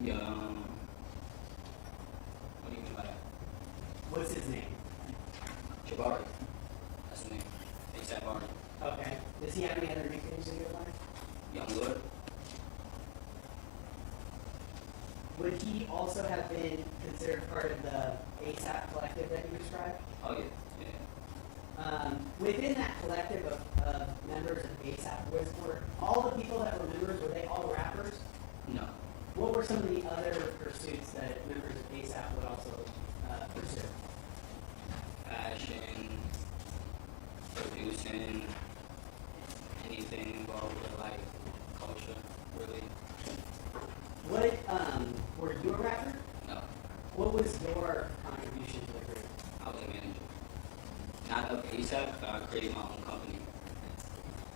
Yeah. What do you mean by that? What's his name? Jabari. That's the name. ASAP Barney. Okay. Does he have any other nicknames in your life? Young Lord. would he also have been considered part of the ASAP collective that you described? Oh, yeah. Within that collective of members of ASAP, were all the people that were members, were they all rappers? No. What were some of the other pursuits that members of ASAP would also pursue? Fashion, producing, anything involved with like culture, really. What, were you a rapper? No. What was your contribution to the group? I was a manager. Not of ASAP, but I created my own company.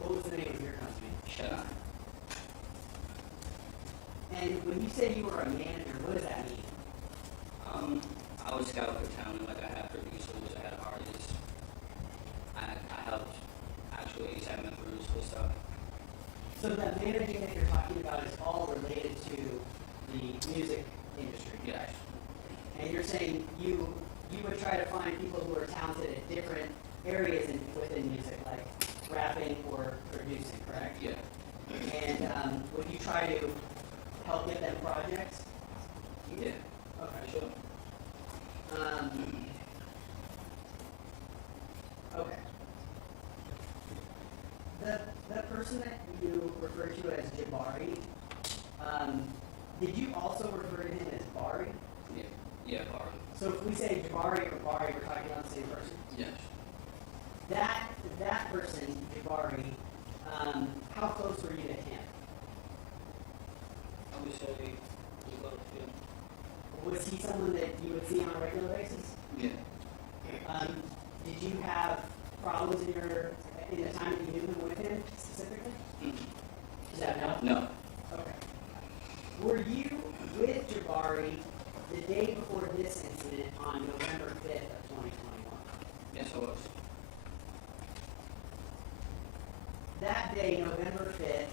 What was the name of your company? Shut Eye. And when you say you were a manager, what does that mean? I was scout for talent, like I had producers, I had artists. I helped actual ASAP members with stuff. So that managing that you're talking about is all related to the music industry. Yes. And you're saying you would try to find people who are talented at different areas within music, like rapping or producing, correct? Yeah. And would you try to help get them projects? Yeah. Okay. Sure. Okay. The person that you refer to as Jabari, did you also refer to him as Bari? Yeah. Yeah, Barry. So if we say Jabari or Bari, we're talking about the same person? Yes. That person, Jabari, how close were you to him? I would say we both feel. Was he someone that you would see on a regular basis? Yeah. Did you have problems in the time that you knew him with him specifically? Does that help? No. Okay. Were you with Jabari the day before this incident on November 5th of 2021? Yes, I was. That day, November 5th,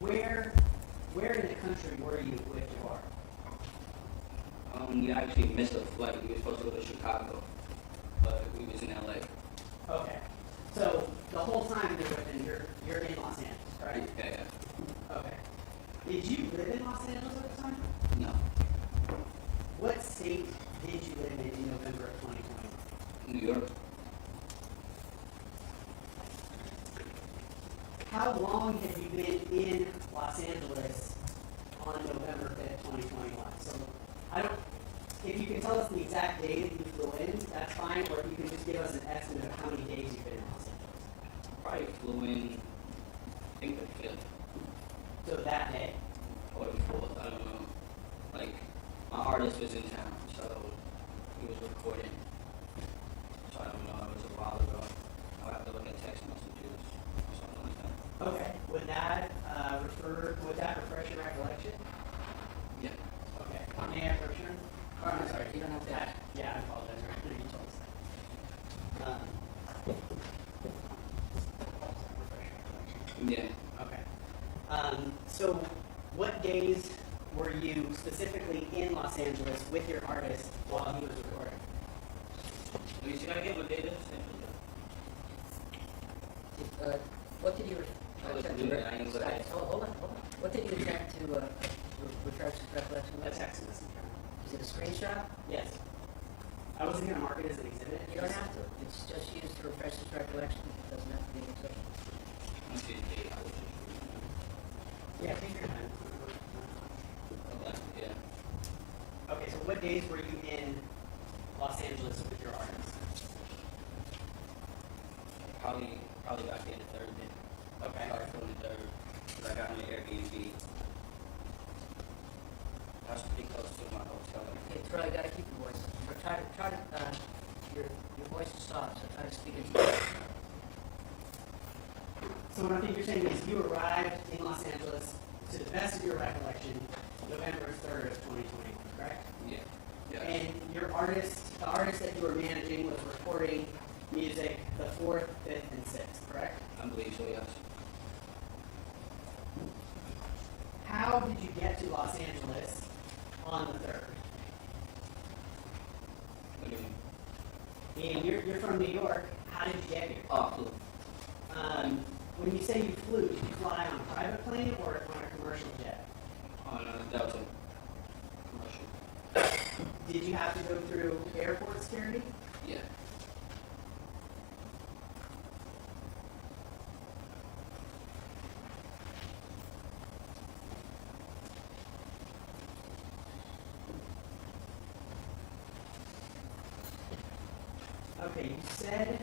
where in the country were you with Jabari? We actually missed a flight. We were supposed to go to Chicago, but we was in LA. Okay. So the whole time you're with him, you're in Los Angeles, right? Yeah, yeah. Okay. Did you live in Los Angeles at the time? No. What state did you live in November of 2020? New York. How long have you been in Los Angeles on November 5th, 2021? So if you can tell us the exact date that you flew in, that's fine, or if you can just give us an estimate of how many days you've been in Los Angeles. Probably flew in, I think the 5th So that day. or the 4th, I don't know. Like, my artist was in town, so he was recording. So I don't know, it was a while ago. I'll have to look at text messages or something like that. Okay. Would that refresh your recollection? Yeah. Okay. May I refresh your? Oh, I'm sorry. You don't have that. Yeah, I apologize. You told us that. Yeah. Okay. So what days were you specifically in Los Angeles with your artist while he was recording? Let me see, I get what date it is. What did you, I was doing it, I didn't look at it. hold on. What did you attempt to, refresh the recollection? A text message. Is it a screenshot? Yes. I wasn't going to mark it as an exhibit. You don't have to. It's just used to refresh his recollection. It doesn't have to be an exception. Let me see the date. I was just reading. Yeah, take your time. Okay, yeah. Okay, so what days were you in Los Angeles with your artist? Probably back in the third day. Okay. Started from the third. Because I got on the Airbnb. That's pretty close to my hotel. Okay, Troy, you gotta keep your voice. Try to, your voice is soft, so try to speak into it. So what I think you're saying is you arrived in Los Angeles, to the best of your recollection, November 3rd of 2021, correct? Yeah. Yeah. And your artist, the artist that you were managing was recording music the 4th, 5th, and 6th, correct? I believe so, yes. How did you get to Los Angeles on the 3rd? What do you mean? And you're from New York. How did you get here? Oh, flew. When you say you flew, did you fly on a private plane or on a commercial jet? On a Delta. Commercial. have to go through airport security? Yeah. Okay, you said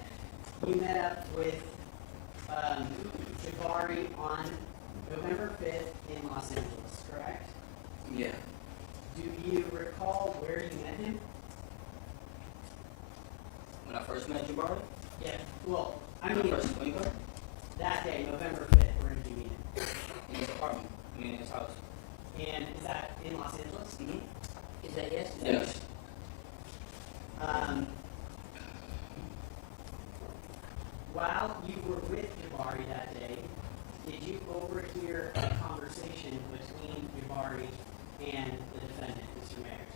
you met up with Jabari on November 5th in Los Angeles, correct? Yeah. Do you recall where you met him? When I first met Jabari, Yeah. Well, I when I mean, first went there, that day, November 5th, where did you meet him? in his apartment, I mean, in his house. And is that in Los Angeles? Mm-hmm. Is that yes? Yes. While you were with Jabari that day, did you overhear a conversation between Jabari and the defendant, Mr. Mayers?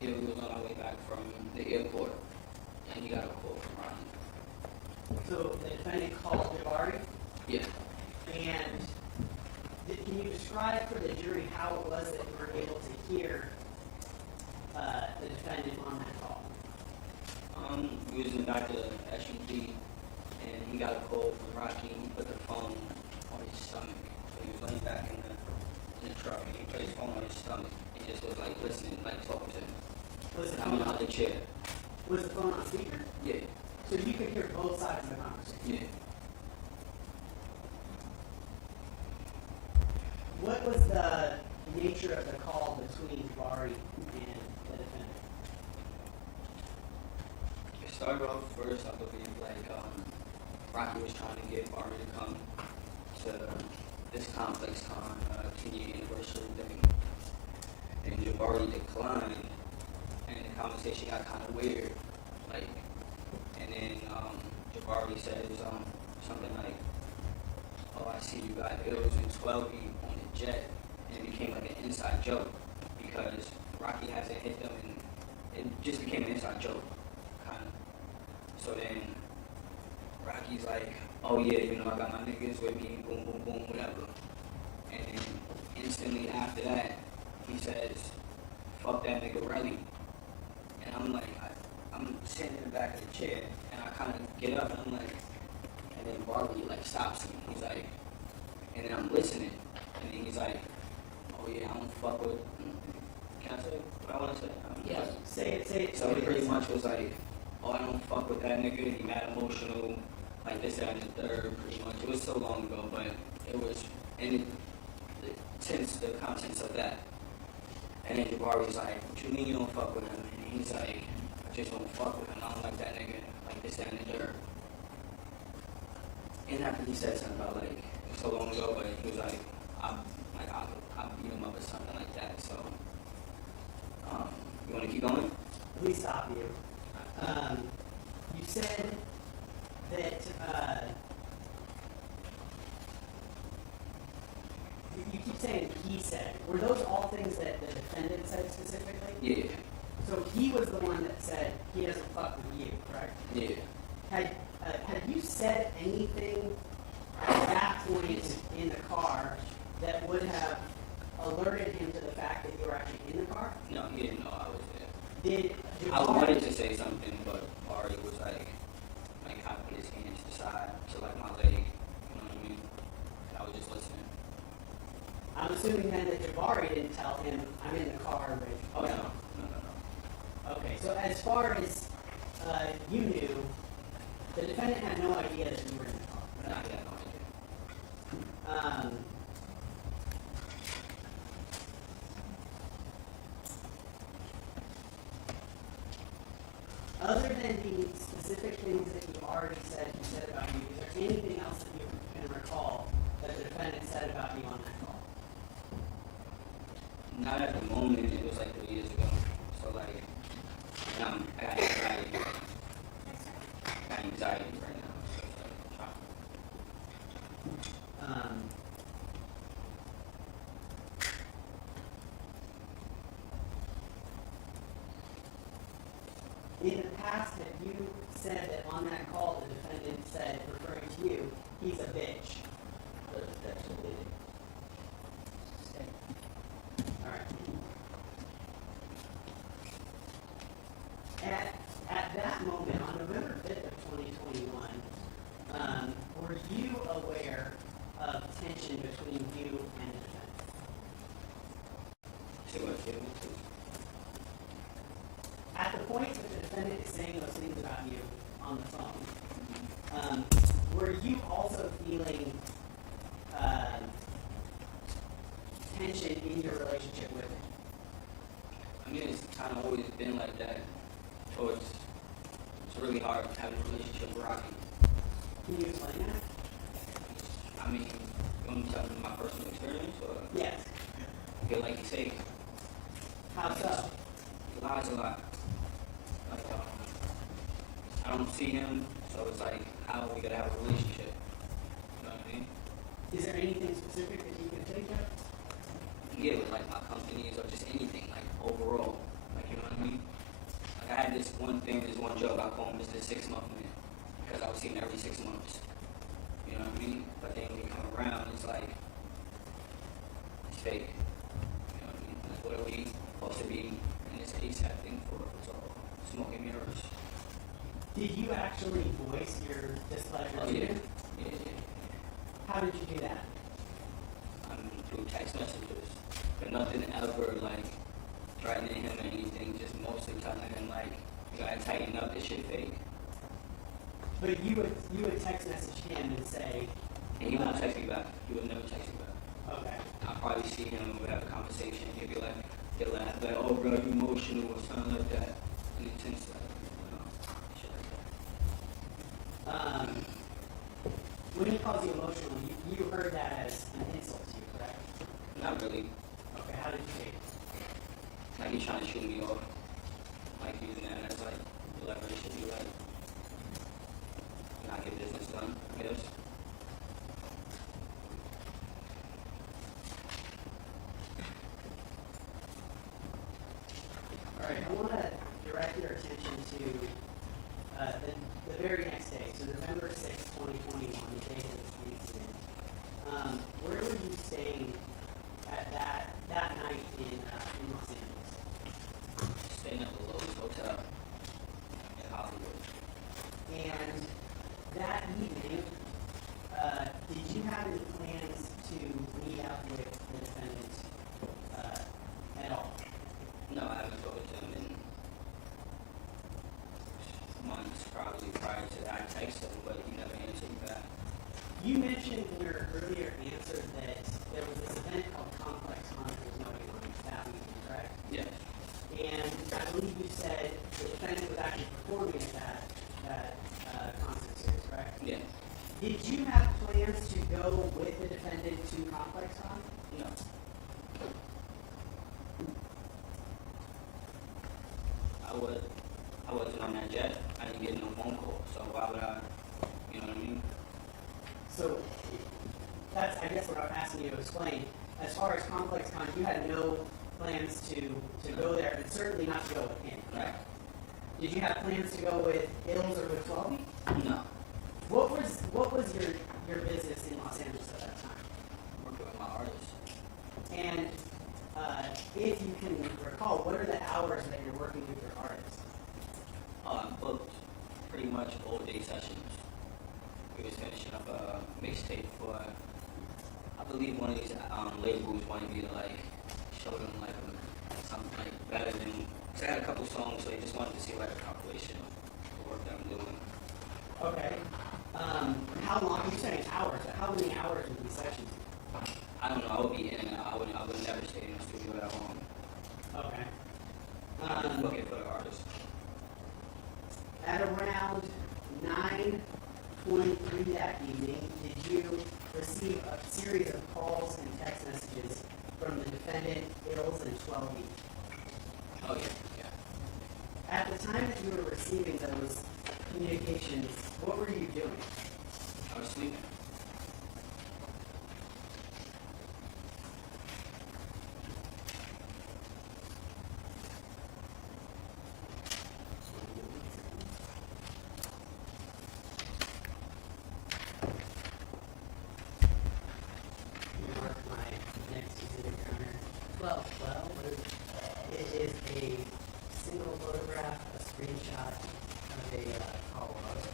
Yeah, we was on our way back from the airport, and he got a call from Ronnie. So the defendant called Jabari, Yeah. and can you describe for the jury how it was that you were able to hear the defendant on that call? We was in back of the SUV, and he got a call from Rocky, and he put the phone on his stomach. So he was laying back in the truck, and he put his phone on his stomach, and just was like listening, like talking to him. Was the I'm phone out the chair. was the phone on speaker? Yeah. So you could hear both sides of the conversation. Yeah. What was the nature of the call between Jabari and the defendant? It started off first, I believe, like, Rocky was trying to get Barry to come to this complex con 10-year anniversary thing. And Jabari declined, and the conversation got kind of weird. Like, and then Jabari says something like, "Oh, I see you got ills and 12 on the jet," and it became like an inside joke because Rocky hasn't hit them, and it just became an inside joke, kind of. So then Rocky's like, "Oh yeah, you know I got my niggas with me, boom, boom, boom, whatever." And then instantly after that, he says, "Fuck that nigga Relly." And I'm like, I'm sitting in the back of the chair, and I kind of get up, and I'm like, and then Barbie like stops me. He's like, and then I'm listening, and then he's like, "Oh yeah, I don't fuck with." Can I say what I want to say? Yes. Say it. So he pretty much was like, "Oh, I don't fuck with that nigga. He mad emotional, like this, that, and the third." Pretty much. It was so long ago, but it was, and since the contents of that. And then Jabari's like, "What you mean you don't fuck with him?" And he's like, "I just don't fuck with him. I don't like that nigga. Like this, that, and the third." And after he said something about like so long ago, but he was like, I'll beat him up or something like that. So, you want to keep going? Let me stop you. You said that you keep saying he said. Were those all things that the defendant said specifically? Yeah. So he was the one that said he doesn't fuck with you, correct? Yeah. Had you said anything at that point in the car that would have alerted him to the fact that you were actually in the car? No, he didn't know I was there. Did I wanted to say something, but Ari was like kind of put his hands to the side to like my leg. You know what I mean? And I was just listening. I'm assuming then that Jabari didn't tell him, I'm in the car, but... Oh no. Okay, so as far as you knew, the defendant had no idea that you were in the car. No, I had no idea. Other than the specific things that you already said about you, is there anything else that you can recall that the defendant said about you on that call? Not at the moment. It was like 3 years ago. So like, I got anxiety. I got anxiety right now. So it's like, In the past, have you said that on that call the defendant said, referring to you, he's a bitch? Absolutely. All right. Say what? Say what? At the point that the defendant is saying those things about you on the phone, were you also feeling tension in your relationship with him? I mean, it's kind of always been like that. So it's really hard to have a relationship with Rocky. Can you explain that? I mean, you want me to tell you my personal experience, or Yes. I feel like he's fake. How so? He lies a lot. Like, I don't see him, so it's like, how are we gonna have a relationship? You know what I mean? Is there anything specific that you can think of? Yeah, with like my companies or just anything, like overall. Like, you know what I mean? Like, I had this one job I call him Mr. 6 Month Man, because I was seeing him every 6 months. You know what I mean? But then when he come around, it's like, it's fake. You know what I mean? That's what we supposed to be in this ASAP thing for. It's all smoke and mirrors. Did you actually voice your displeasure Oh, to yeah. him? Yeah. How did you do that? Through text messages. But nothing ever like threatening him or anything, just mostly telling him like, you gotta tighten up, this shit fake. But you would text message him and say, And he won't text me back. He would never text me back. okay. I'll probably see him and we'll have a conversation. He'll be like, he'll laugh like, oh bro, you emotional or something like that. And he tends to, shit like that. When he calls you emotional, you heard that as an insult to you, correct? Not really. Okay, how did you take it? Like he's trying to shoot me off. Like using that as like leverage to be like, not get business done, I guess. All right, I want to direct your attention to the very next day, so November 6, 2021, the day of this incident. Where were you staying at that night in Los Angeles? Staying at the Lowe's Hotel in Hollywood. And that evening, did you have any plans to meet up with the defendant at all? No, I haven't talked to him in months, probably prior to that. I texted him, but he never answered me back. You mentioned in your earlier answer that there was this event called Complex Con that was going on that weekend, correct? Yes. And I believe you said the defendant was actually performing at that concert series, correct? Yeah. Did you have plans to go with the defendant to Complex Con? No. I wasn't on that jet. I didn't get no phone call, so why would I, you know what I mean? So that's, I guess, what I'm asking you to explain. As far as Complex Con, you had no plans to go there, and certainly not to go with him, correct? Did you have plans to go with Ills or with 12? No. What was your business in Los Angeles at that time? Working with my artists. And if you can recall, what are the hours that you're working with your artists? I booked pretty much all day sessions. We was finishing up a mixtape for, I believe one of these labels wanted me to like show them like something like better than, cause I had a couple songs, so they just wanted to see like a compilation of the work that I'm doing. Okay. How long? You're saying hours, but how many hours would these sessions be? I don't know, I would be in and out. I would never stay in the studio that long. Okay. I was looking for the artist. At around 9:23 that evening, did you receive a series of calls and text messages from the defendant, Ills, and 12E? Oh yeah. At the time that you were receiving those communications, what were you doing? I was sleeping. Mark my next exhibit counter. 12. It is a single photograph, a screenshot of a Colorado.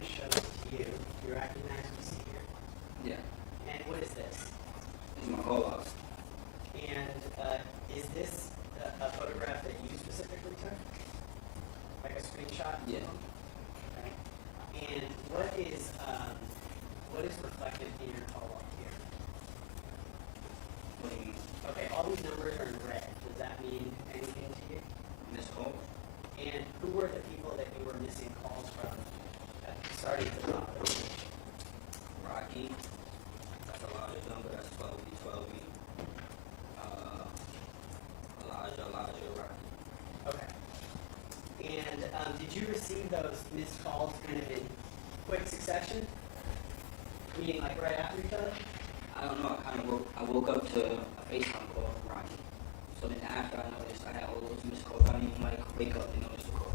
of shows to you. You recognize what you see here. Yeah. And what is this? It's my call logs. And is this a photograph that you specifically took? Like a screenshot? Yeah. Okay. And what is reflected in your call log here? What do you mean? Okay, all these numbers are in red. Does that mean anything to you? Missed call? And who were the people that you were missing calls from starting at the top of the page? Rocky. That's a larger number. That's 12B. Elijah, Rocky. Okay. And did you receive those missed calls kind of in quick succession? Meaning like right after each other? I don't know. I woke up to a FaceTime call from Rocky. So then after I noticed I had all those missed calls, I didn't even like wake up and notice the calls.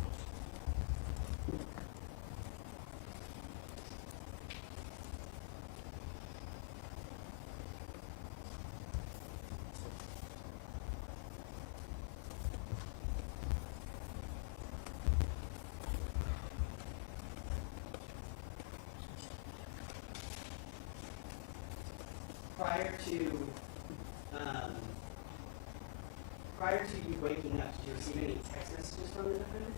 Prior to you waking up, did you receive any text messages from the defendant?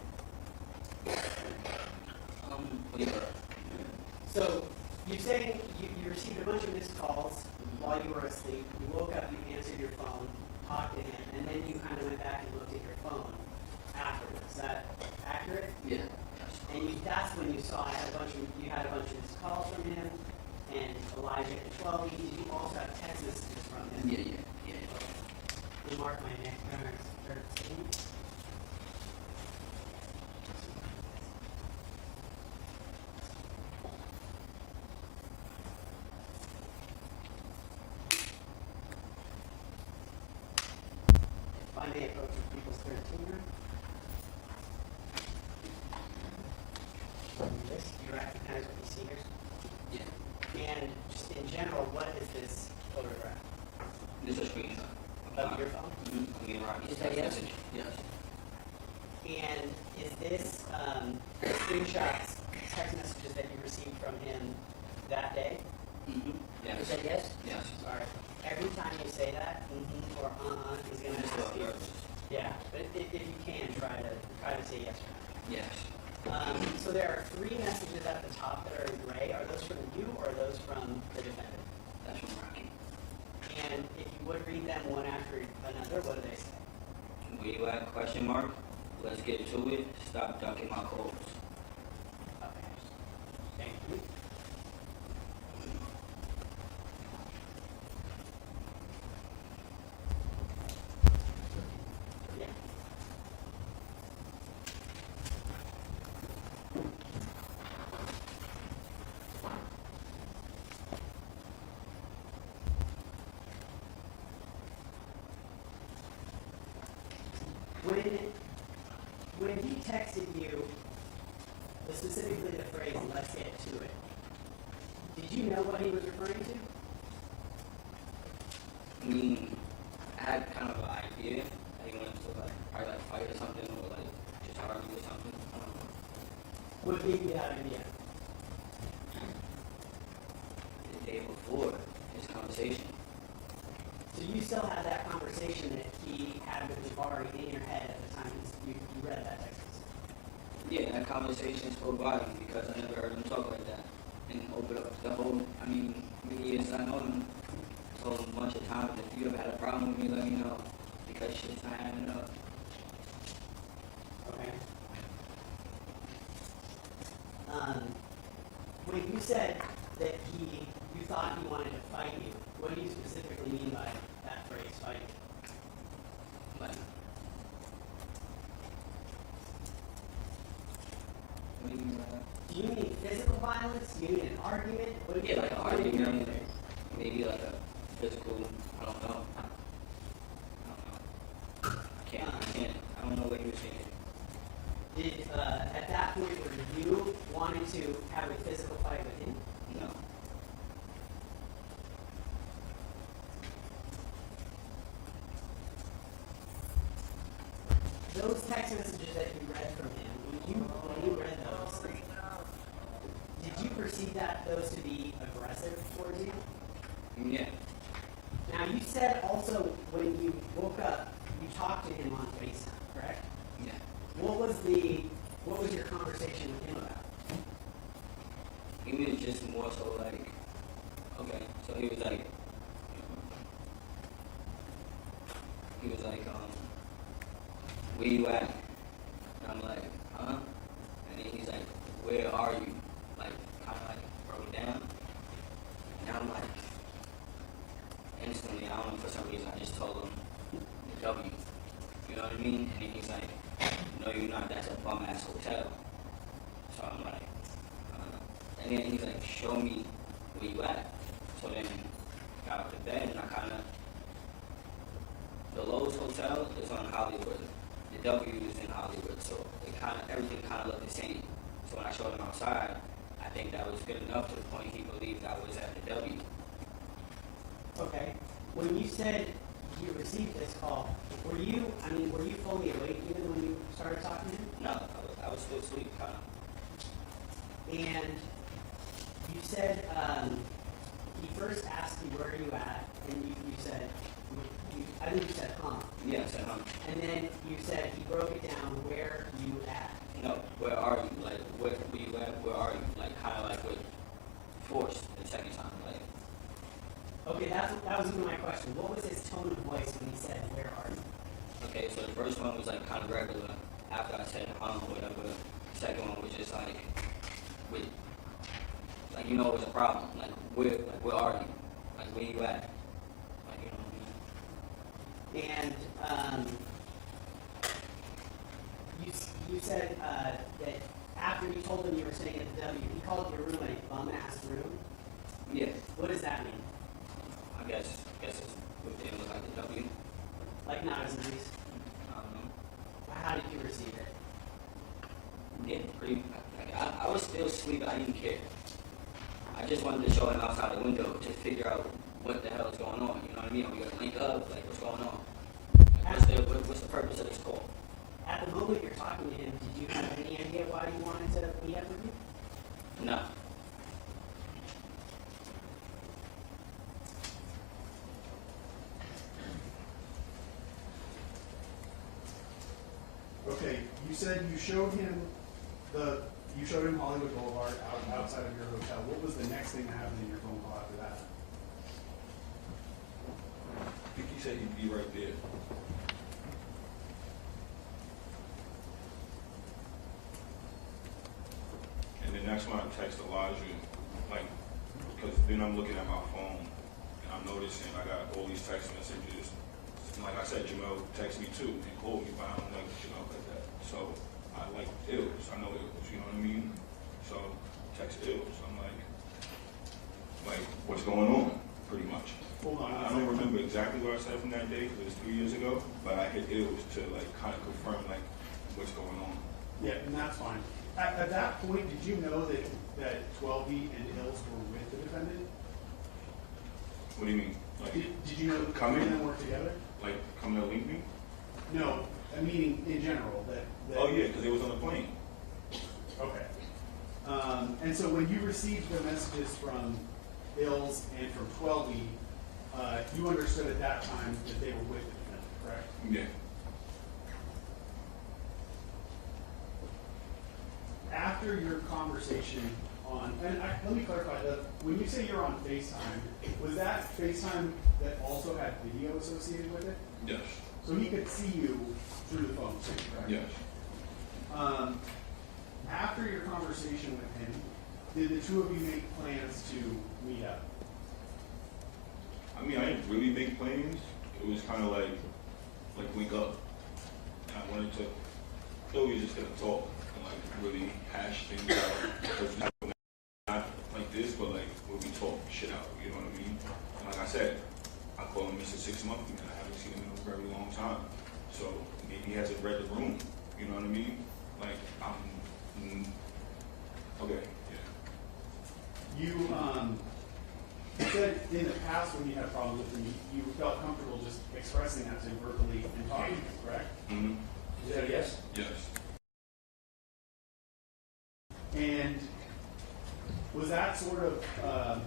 Yeah. So you're saying you received a bunch of missed calls while you were asleep. You woke up, you answered your phone, talked to him, and then you kind of went back and looked at your phone afterwards. Is that accurate? Yeah. And that's when you saw you had a bunch of missed calls from him, and Elijah at 12. Did you also have text messages from him? Yeah. We mark my next 13. If I may approach people's 13 room. You recognize what you see here? Yeah. And just in general, what is this photograph? This is a screenshot. Of your phone? Me and Rocky. Is that yes? Yes. And is this screenshots, text messages that you received from him that day? Yes. Is that yes? Yes. All right. Every time you say that, or he's going to ask you. Yeah, but if you can, try to say yes or no. Yes. So there are 3 messages at the top that are in gray. Are those from you or are those from the defendant? That's from Rocky. And if you would read them one after another, what do they say? Where you at? Question mark. Let's get to it. Stop ducking my calls. Okay. Thank you. Yeah. When he texted you, specifically the phrase, let's get to it, did you know what he was referring to? I mean, I had kind of an idea that he wanted to probably fight or something, or just argue or something. I don't know. What gave you that idea? The day before his conversation. So you still had that conversation that he had with Jabari in your head at the time you read that text message? Yeah, that conversation spoke volumes because I never heard him talk like that. And open up the whole, many years I know him, told him a bunch of times, if you ever had a problem with me, let me know. Because shit's not adding up. Okay. When you said that you thought he wanted to fight you, what do you specifically mean by that phrase, fight? Like, what do you mean by that? Do you mean physical violence? Do you mean an argument? What do you Yeah, like an what do you mean? argument, maybe like a physical, I don't know. I don't know what you were saying. Did, at that point, were you wanting to have a physical fight with him? No. Those text messages that you read from him, when you read those, did perceive those to be aggressive towards you? Yeah. Now, you said also when you woke up, you talked to him on FaceTime, correct? Yeah. What was your conversation with him about? He was just more so like, okay, so he was like, where you at? And I'm like, huh? And then he's like, where are you? Like, kind of like broke down. And I'm like, instantly, I don't know, for some reason, I just told him the W. You know what I mean? And then he's like, no, you're not. That's a bum ass hotel. So I'm like, and then he's like, show me where you at. So then got out of bed and I kind of, the Lowe's Hotel is on Hollywood. The W is in Hollywood. So it kind of, everything kind of looked the same. So when I showed him outside, I think that was good enough to the point he believed I was at the W. Okay. When you said you received this call, were you fully awake even when you started talking to him? No, I was still asleep, kind of. And you said he first asked you where are you at, and you said, I think you said, huh? Yeah, I said, And then you said he broke it down, where you at? no, where are you? Like, where you at? Where are you? Like, kind of like with force the second time, like. Okay, that was even my question. What was his tone of voice when he said, where are you? Okay, so the first one was like kind of regular. After I said whatever. The second one was just like, with, like, you know, it was a problem. Like, where are you? Like, where you at? Like, you know what I mean? And you said that after you told him you were staying at the W, he called your room a bum-ass room? Yeah, What does that mean? I guess it's within like the W. Like not as nice? I don't know. How did you receive it? Yeah, pretty. Like, I was still asleep. I didn't care. I just wanted to show him outside the window to figure out what the hell is going on. You know what I mean? Are we gonna link up? Like, what's going on? Like, what's the purpose of this call? At the moment you're talking to him, did you have any idea why you wanted to meet up with you? No. Okay, you said you showed him Hollywood Boulevard outside of your hotel. What was the next thing that happened in your phone call after that? I think he said he'd be right there. And then that's when I text Elijah, like, because then I'm looking at my phone and I'm noticing I got all these text messages. And like I said, Jamel texted me too and called me, but I don't like shit out like that. So I like ills. I know ills, you know what I mean? So text ills. I'm like, what's going on? Pretty much. Hold on. I don't remember exactly what I said from that day because it was 3 years ago, but I hit ills to like kind of confirm like what's going on. Yeah, and that's fine. At that point, did you know that 12B and Hills were with the defendant? What do you mean? Like, Did you know coming? them work together? Like coming to link me? No, I mean in general. That Oh yeah, because it was on the plane. Okay. And so when you received the messages from Hills and from 12B, you understood at that time that they were with the defendant, correct? Yeah. After your conversation let me clarify, when you say you're on FaceTime, was that FaceTime that also had video associated with it? Yes. So he could see you through the phone, correct? Yes. After your conversation with him, did the two of you make plans to meet up? I mean, I didn't really make plans. It was kind of like wake up. And I wanted to, so we were just gonna talk and like really hash things out. Because not like this, but like where we talk shit out. You know what I mean? And like I said, I call him Mr. 6 month man. I haven't seen him in a very long time. So maybe he hasn't read the room. You know what I mean? Like okay, yeah. You said in the past when you had problems with him, you felt comfortable just expressing that to him verbally and talking, correct? Mm-hmm. Is that a yes? Yes. And Was that sort of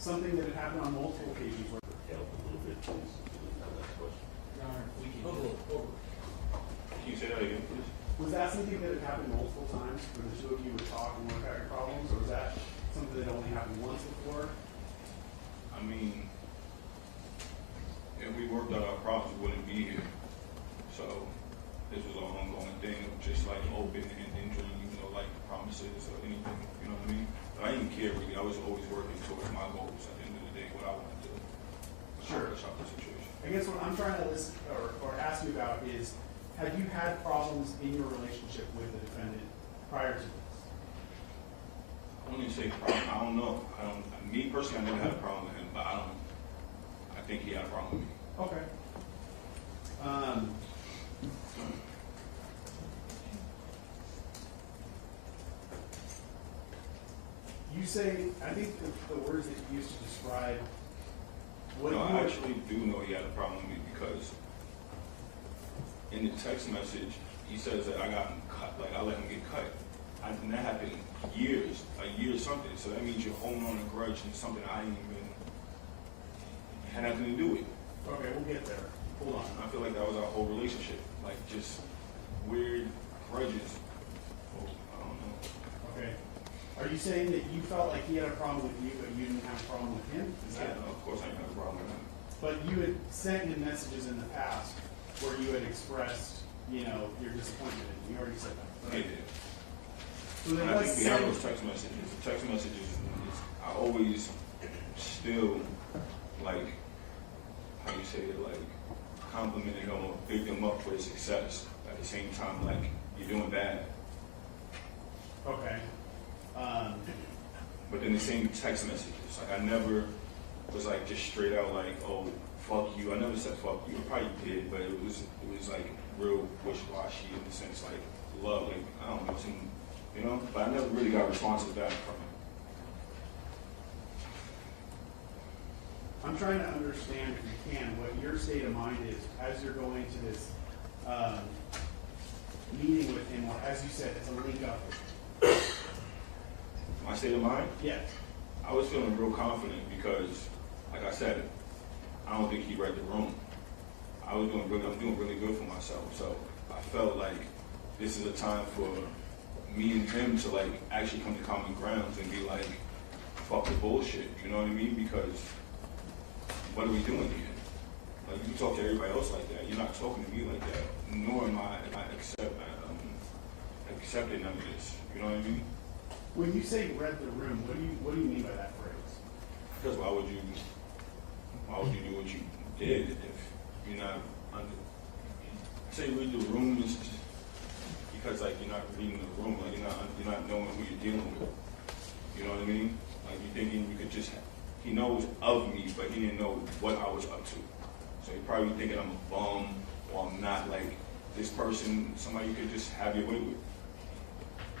something that had happened on multiple occasions? Where Help a little bit, please. Last question. Your Honor, we can. Over. Can you say that again, please? was that something that had happened multiple times where the two of you would talk and work out your problems, or was that something that only happened once before? I mean, if we worked out our problems, we wouldn't be here. So this was an ongoing thing of just like open and entering, like promises or anything, you know what I mean? But I didn't care really. I was always working towards my goals at the end of the day, what I wanted to accomplish out the situation. I guess what I'm trying to list or ask you about is, have you had problems in your relationship with the defendant prior to this? I wouldn't say problem. I don't know. Me personally, I never had a problem with him, but I think he had a problem with me. Okay. You say, I think the words that you used to describe what No, you I actually do know he had a problem with me because in the text message, he says that I got him cut, like I let him get cut. And that happened a year something. So that means you're holding on a grudge and something I didn't even had nothing to do with. Okay, we'll get there. Hold on. I feel like that was our whole relationship, like just weird grudges. Well, I don't know. Okay. Are you saying that you felt like he had a problem with you, but you didn't have a problem with him? Is Yeah, that? no, of course I didn't have a problem with him. But you had sent him messages in the past where you had expressed, your disappointment in him. You already said that. They did. So there And I was think we have some- those text messages. The text messages, I always still, like, how you say it, like, complimented him or bigged him up for his success. At the same time, like, you're doing bad. Okay. But then the same text messages, like, I never was, like, just straight out, like, oh, fuck you. I never said fuck you. I probably did, but it was like, real wishy-washy in the sense, like, love, like, I don't know, some, but I never really got responses back from him. I'm trying to understand, if you can, what your state of mind is as you're going to this meeting with him, or as you said, it's a link up. My state of mind? Yes. I was feeling real confident because, like I said, I don't think he read the room. I'm doing really good for myself. So I felt like this is a time for me and him to like actually come to common grounds and be like, fuck the bullshit. You know what I mean? Because what are we doing here? Like you talk to everybody else like that. You're not talking to me like that. Nor am I accepting none of this. You know what I mean? When you say read the room, what do you mean by that phrase? Because why would you do what you did if you're not under? I say read the room is just because like you're not reading the room, like you're not knowing who you're dealing with. You know what I mean? Like you're thinking you could just. He knows of me, but he didn't know what I was up to. So he's probably thinking I'm a bum or I'm not like this person, somebody you could just have your way with.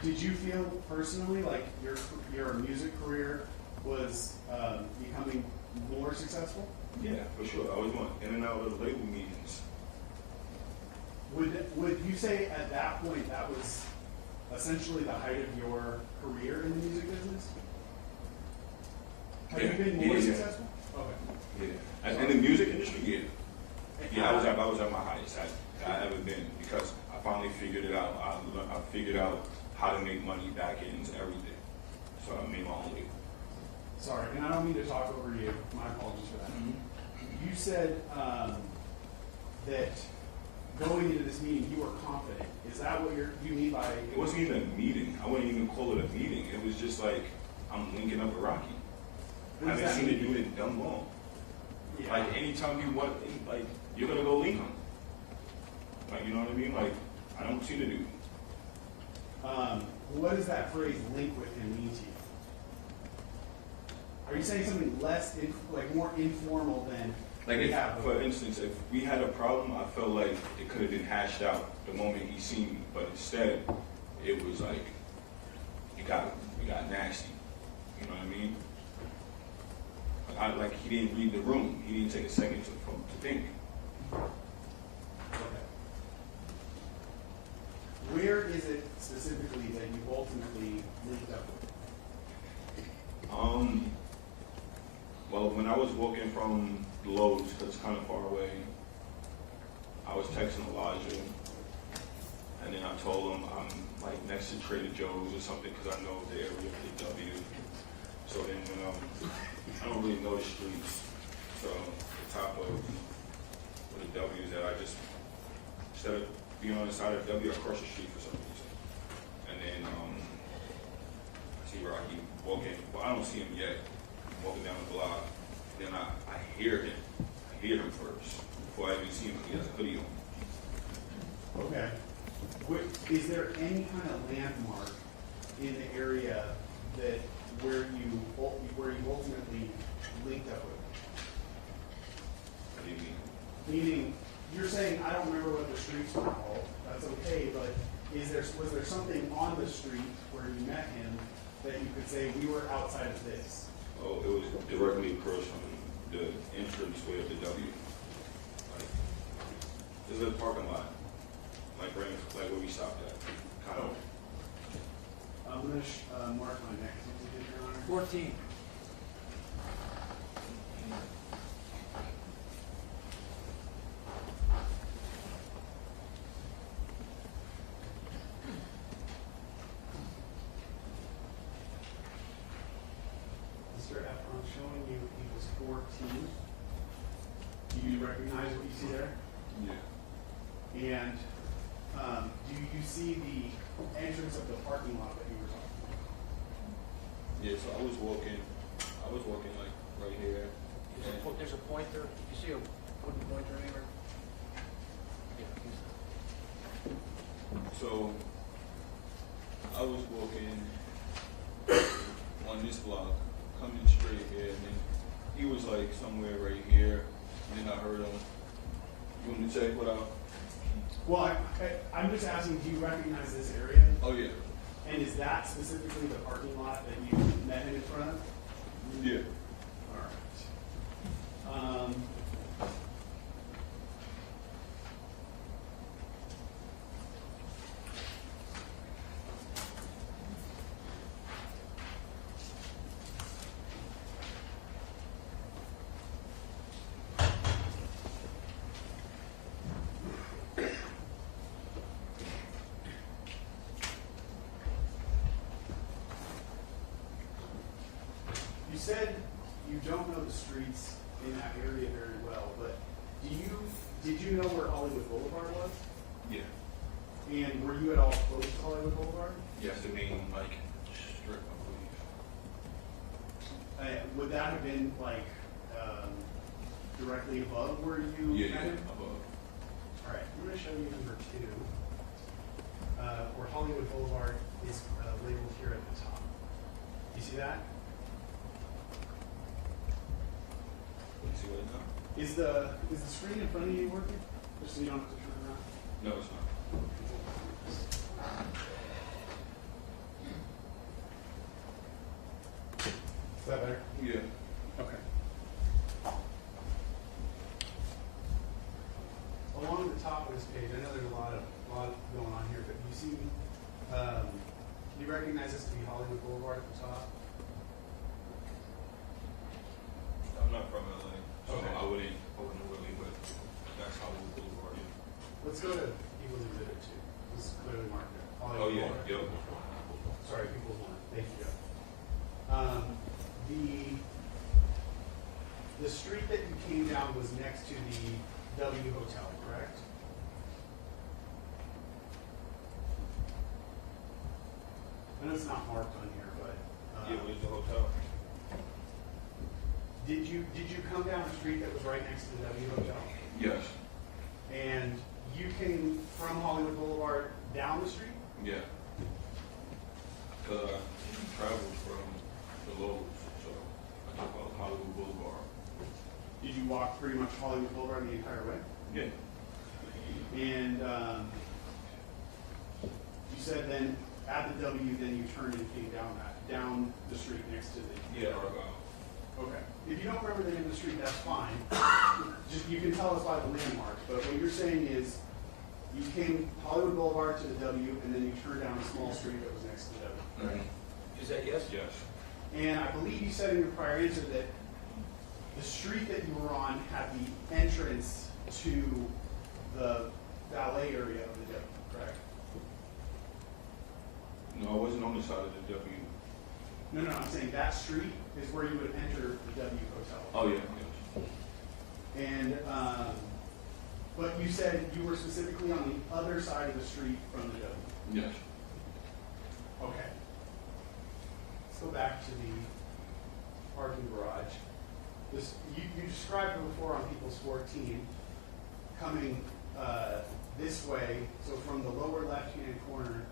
Did you feel personally like your music career was becoming more successful? Yeah, for sure. I was going in and out of the label meetings. Would you say at that point that was essentially the height of your career in the music business? Have you been more successful? Okay. Yeah. In the music industry, yeah. Yeah, I was at my highest I ever been because I finally figured it out. I figured out how to make money back ends, everything. So I made my own way. Sorry, and I don't mean to talk over you. My apologies for that. You said that going into this meeting, you were confident. Is that what you mean by? It wasn't even a meeting. I wouldn't even call it a meeting. It was just like I'm linking up with Rocky. I haven't seen it do it in dumb long. Yeah. Like anytime you want, like you're gonna go link him. Like you know what I mean? Like I don't see the dude. What does that phrase "link with him" mean to you? Are you saying something less, more informal than? Like for instance, if we had a problem, I felt like it could have been hashed out the moment he seen me, but instead, it was like it got nasty. You know what I mean? Like he didn't read the room. He didn't take a second to think. Okay. Where is it specifically that you ultimately linked up with? I was walking from Lowe's, because it's kind of far away, I was texting Elijah, and then I told him I'm like next to Trader Joe's or something, because I know the area of the W. So then when I don't really know the streets, so the top of where the W is at, I just, instead of being on the side of the W, I cross the street for some reason. And then I see Rocky walking, well, I don't see him yet, walking down the block. Then I hear him. I hear him first, before I even see him, he has a hoodie on. Okay. Is there any kind of landmark in the area that where you ultimately linked up with? What do you mean? Meaning, you're saying I don't remember what the streets were called. That's okay, but was there something on the street where you met him that you could say we were outside of this? Oh, it was directly across from the entrance way of the W. Like, there's a parking lot, like right, like where we stopped at. Kind of. I'm going to mark my next exhibit, Your Honor. 14. Mr. F, I'm showing you he was 14. Do you recognize what you see there? Yeah. And do you see the entrance of the parking lot that you were talking about? Yeah, so I was walking like right here. There's a pointer. You see a wooden pointer anywhere? Yeah. So I was walking on this block, coming straight here, and then he was like somewhere right here, and then I heard him. You want me to check what out? Well, I'm just asking, do you recognize this area? Oh yeah. And is that specifically the parking lot that you met him in front of? Yeah. All right. You said you don't know the streets in that area very well, but did you know where Hollywood Boulevard was? Yeah. And were you at all close to Hollywood Boulevard? Yes, the main like strip, I believe. Would that have been like directly above where you Yeah, met him? above. All right, I'm going to show you number 2, where Hollywood Boulevard is labeled here at the top. You see that? You see what now? Is the screen in front of you working? Just so you don't have to turn around. No, it's not. Is that better? Yeah. Okay. Along the top of this page, I know there's a lot going on here, but you see, you recognize this to be Hollywood Boulevard at the top? I'm not from LA, so Okay. I wouldn't know really, but that's Hollywood Boulevard. Yeah. Let's go to People's Exhibit 2. This is clearly marked there. Oh Hollywood yeah, Boulevard. yep. Sorry, People's One. Thank you, Joe. The street that you came down was next to the W Hotel, correct? I know it's not marked on here, but Yeah, where's the hotel? did you come down a street that was right next to the W Hotel? Yes. And you came from Hollywood Boulevard down the street? Yeah. Because I traveled from the Lowe's, so I took out Hollywood Boulevard. Did you walk pretty much Hollywood Boulevard the entire way? Yeah. And you said then at the W, then you turned and came down the street next to the. Yeah, Argyle. Okay. If you don't remember the name of the street, that's fine. Just you can tell us by the landmark. But what you're saying is you came Hollywood Boulevard to the W, and then you turned down a small street that was next to the W. Right? Is that yes? Yes. And I believe you said in your prior answer that the street that you were on had the entrance to the valet area of the W, correct? No, I wasn't on the side of the W. No, I'm saying that street is where you would enter the W hotel. Oh, yeah. And, but you said you were specifically on the other side of the street from the W. Yes. Okay. Let's go back to the parking garage. You described it before on People's 14, coming this way, so from the lower left-hand corner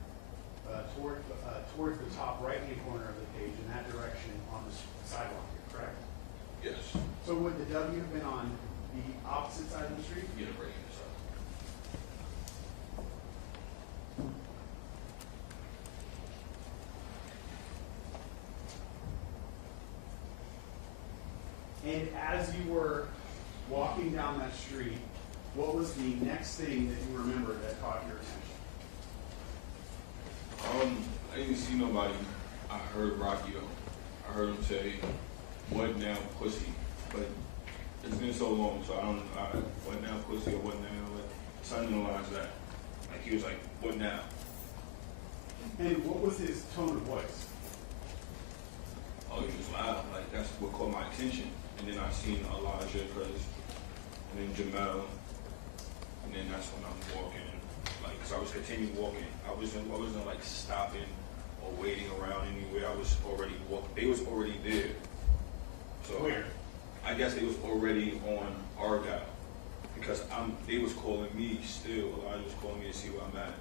towards the top right-hand corner of the page in that direction on the sidewalk here, correct? Yes. So would the W have been on the opposite side of the street? Yeah, right here, sir. And as you were walking down that street, what was the next thing that you remembered that caught your attention? I didn't see nobody. I heard Rocky though. I heard him say, "What now, pussy?" But it's been so long, so what now, pussy, or what now? Like, something along the lines of that. Like he was like, "What now?" And what was his tone of voice? Oh, he was loud. Like that's what caught my attention. And then I seen Elijah, and then Jamel, and then that's when I'm walking. Like, cause I was continuing walking. I wasn't like stopping or waiting around anywhere. I was already walking. They was already there. So Where? I guess they was already on Argyle because they was calling me still. Elijah was calling me to see where I'm at.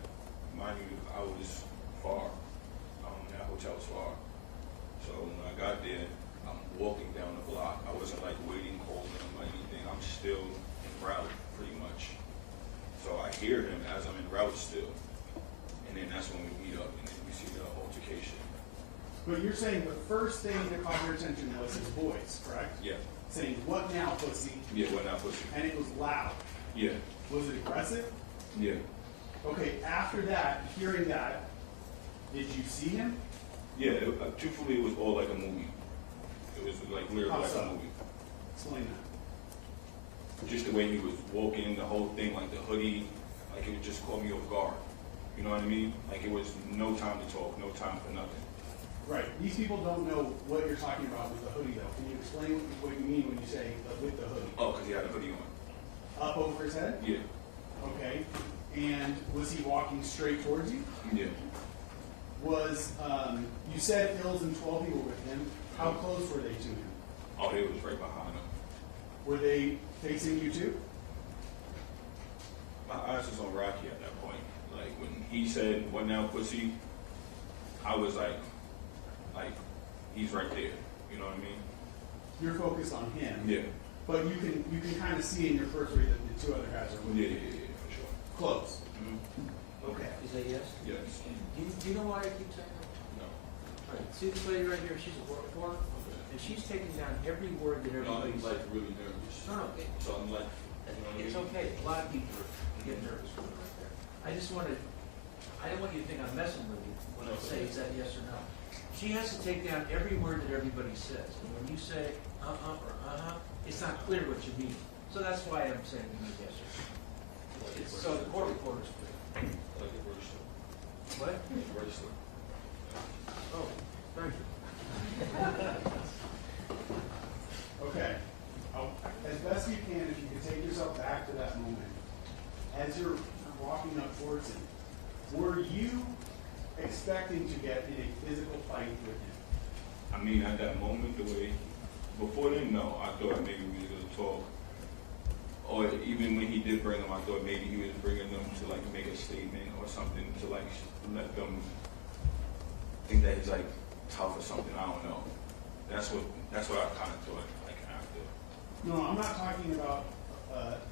Mind you, I was far. That hotel was far. So when I got there, I'm walking down the block. I wasn't like waiting, calling him or anything. I'm still en route pretty much. So I hear him as I'm en route still. And then that's when we meet up and then we see the altercation. But you're saying the first thing that caught your attention was his voice, correct? Yeah. Saying, "What now, pussy?" Yeah, what now, pussy? And it was loud. Yeah. Was it aggressive? Yeah. Okay, after that, hearing that, did you see him? Yeah, truthfully, it was all like a movie. It was like literally How like so? a movie. Explain that. Just the way he was walking, the whole thing, like the hoodie, like it would just caught me off guard. You know what I mean? Like it was no time to talk, no time for nothing. Right. These people don't know what you're talking about with the hoodie, though. Can you explain what you mean when you say with the hoodie? Oh, because he had a hoodie on. Up over his head? Yeah. Okay. And was he walking straight towards you? Yeah. Was, you said Ills and 12 were with him. How close were they to him? Oh, he was right behind him. Were they facing you too? My eyes was on Rocky at that point. Like when he said, "What now, pussy?" I was like, he's right there. You know what I mean? You're focused on him. Yeah. But you can kind of see in your first read that the two other guys are with Yeah, you. yeah, for sure. Close. Mm-hmm. Okay. Is that yes? Yes. Do you know why I keep saying that? No. All right, see this lady right here, she's a work reporter, and she's taking down every word that No, everybody's. I'm like really nervous. No, So I'm like, you know what I it's mean? okay, a lot of people get nervous with it right there. I don't want you to think I'm messing with you when I say is that yes or no. She has to take down every word that everybody says, and when you say or it's not clear what you mean. So that's why I'm saying you need yes or no. So the court reporter's clear. Like a bracelet. What? Bracelet. Oh, thank you. Okay. As best you can, if you could take yourself back to that moment, as you're walking up towards him, were you expecting to get in a physical fight with him? I mean, at that moment, before then, no. I thought maybe we were going to talk. Or even when he did bring them, I thought maybe he was bringing them to like make a statement or something to like let them think that he's like tough or something. I don't know. That's what I kind of thought like after. No, I'm not talking about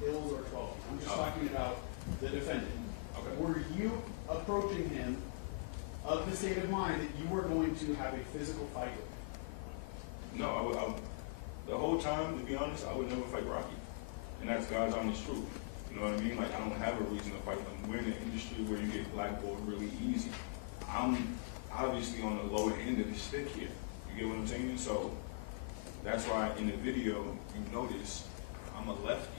Ills or 12. I'm just talking about the defendant. Okay. Were you approaching him of the state of mind that you were going to have a physical fight with him? No, the whole time, to be honest, I would never fight Rocky. And that's God's honest truth. You know what I mean? Like, I don't have a reason to fight him. We're in an industry where you get blackballed really easy. I'm obviously on the lower end of the stick here. You get what I'm saying? So, That's why in the video, you notice I'm a lefty.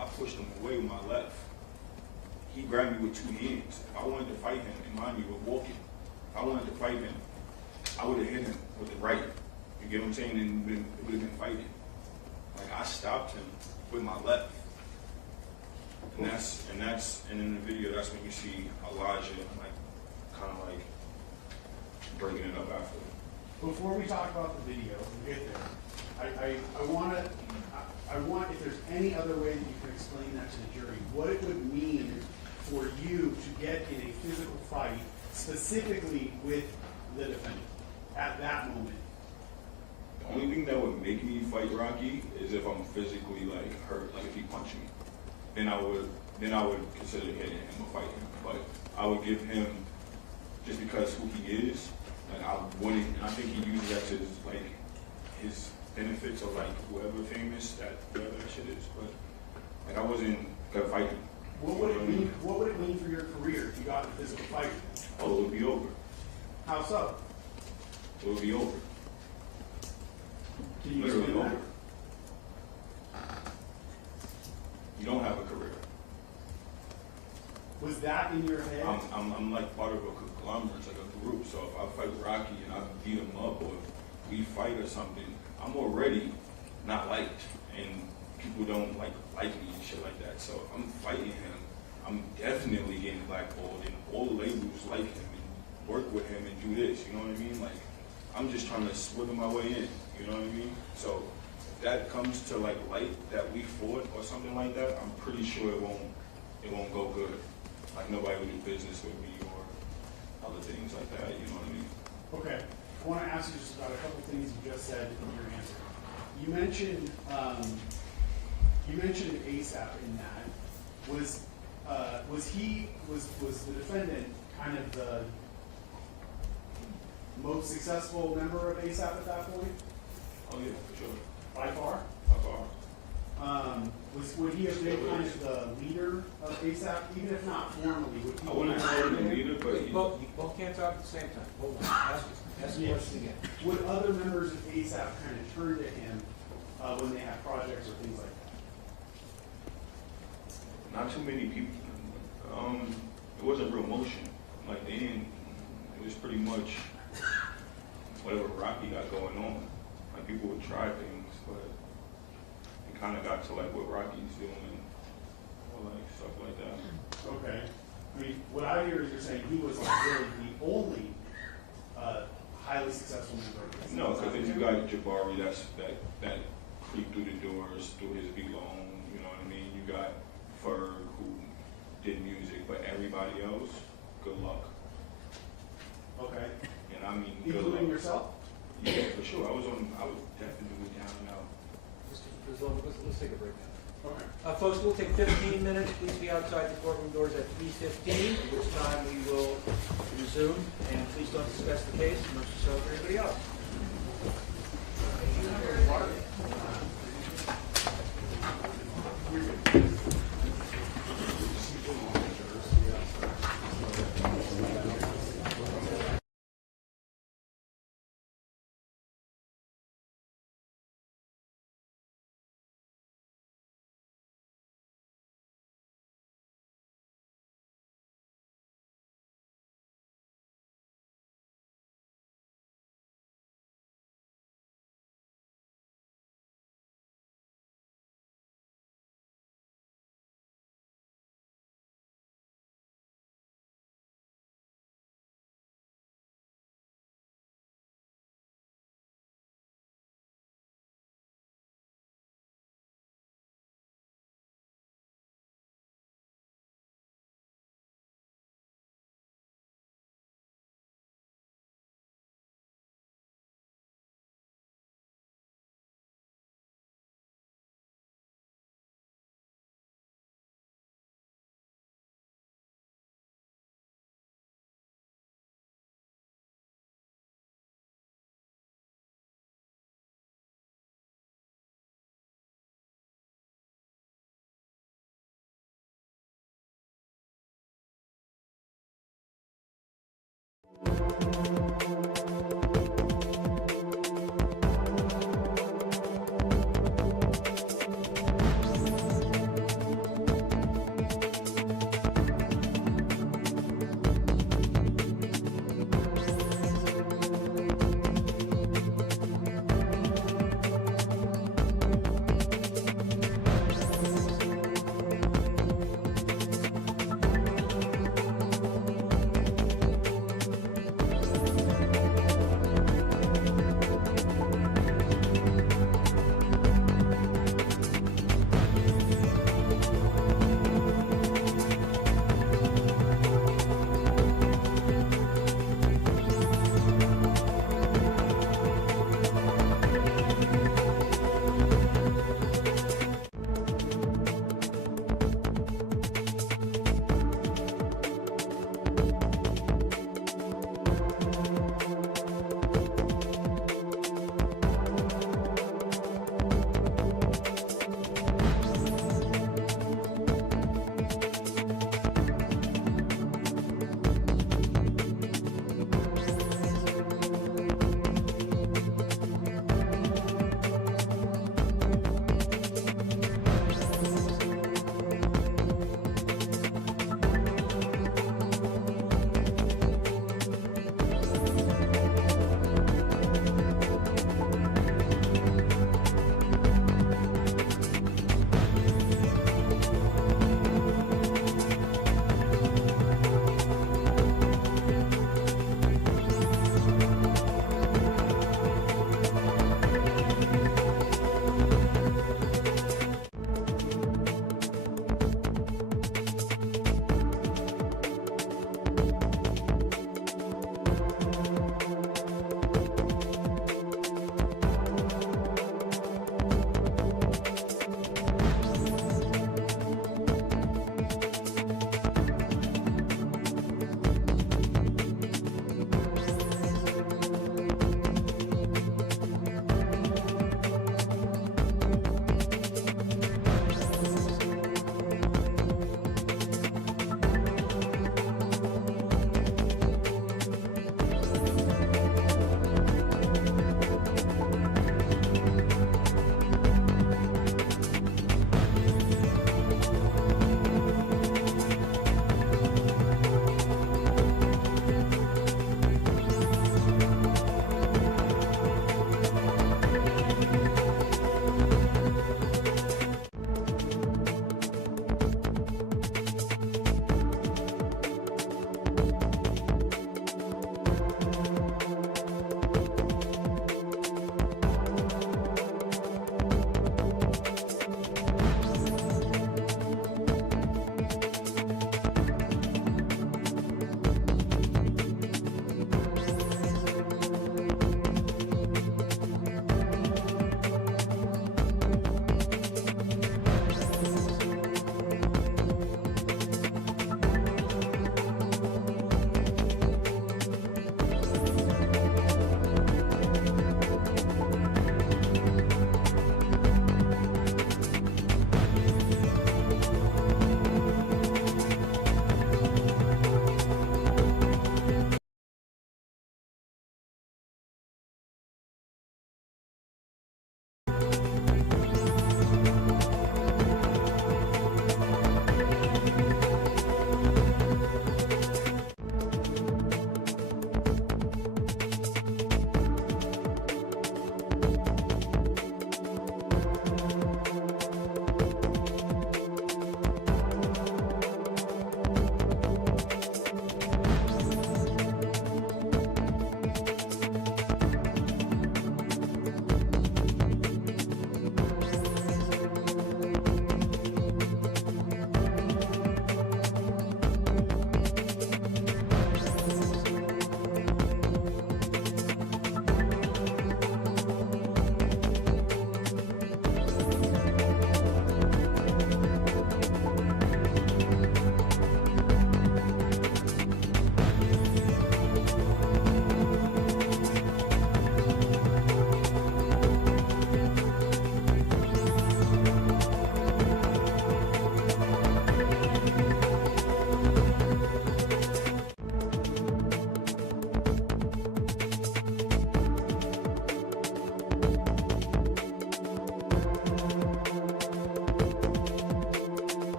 I pushed him away with my left. He grabbed me with two hands. If I wanted to fight him, and mind you, we're walking. If I wanted to fight him, I would have hit him with the right. You get what I'm saying? And it would have been fighting. Like, I stopped him with my left. And in the video, that's when you see Elijah, like, kind of like breaking it up after. Before we talk about the video, we'll get there. I want, if there's any other way that you can explain that to the jury, what it would mean for you to get in a physical fight, specifically with the defendant, at that moment. The only thing that would make me fight Rocky is if I'm physically like hurt, like if he punched me. Then I would consider hitting him or fighting him. But I would give him, just because who he is, like I wouldn't, and I think he uses that to his benefits of like whoever famous, whoever that shit is. But like I wasn't gonna fight him. What would it mean? What would it mean for your career if you got in a physical fight? Oh, it would be over. How so? It would be over. Can you Literally explain over. that? You don't have a career. Was that in your head? I'm like part of a conglomerate, it's like a group. So if I fight Rocky and I beat him up, or we fight or something, I'm already not liked, and people don't like me and shit like that. So if I'm fighting him, I'm definitely getting blackballed, and all the labels like him and work with him and do this. You know what I mean? Like I'm just trying to swiggle my way in. You know what I mean? So if that comes to like light that we fought or something like that, I'm pretty sure it won't go good. Like nobody would do business with me or other things like that. You know what I mean? Okay. I want to ask you just about a couple things you just said in your answer. You mentioned ASAP in that. Was the defendant kind of the most successful member of ASAP at that point? Oh yeah, for sure. By far? By far. Would he have been kind of the leader of ASAP, even if not formally? Would he I wouldn't call him a leader, but You both can't talk at the same time. Hold on. Ask the question again. Would other members of ASAP kind of turn to him when they have projects or things like that? not too many people. It wasn't real motion. Like they didn't. It was pretty much whatever Rocky got going on. Like people would try things, but it kind of got to like what Rocky's doing, or like stuff like that. Okay. I mean, what I hear is you're saying he was like really the only highly successful member of this. No, because then you got Jabari that creeped through the doors, through his belong. You know what I mean? You got Ferg who did music, but everybody else, good luck. Okay. And I mean, good Including luck. yourself? Yeah, for sure. I was definitely down and out. Mr. Brazil, let's take a break now. Okay. Folks, we'll take 15 minutes. Please be outside the courtroom doors at 3:15, at which time we will resume. And please don't discuss the case, much so for everybody else.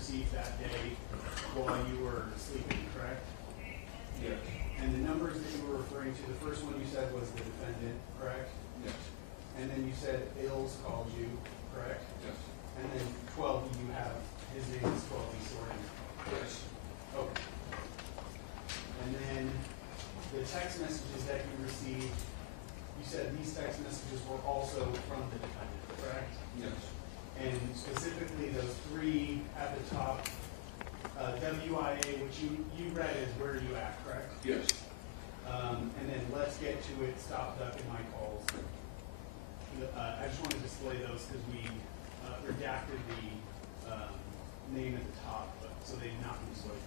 received that day while you were sleeping, correct? Yes. And the numbers that you were referring to, the first one you said was the defendant, correct? Yes. And then you said Ills called you, correct? Yes. And then 12, you have, his name is 12, sorting. Yes. Okay. And then the text messages that you received, you said these text messages were also from the defendant, correct? Yes. And specifically those three at the top, WIA, which you read as where you at, correct? Yes. And then let's get to it, stop, duck, and my calls. I just want to display those because we redacted the name at the top, but, so they've not been displayed.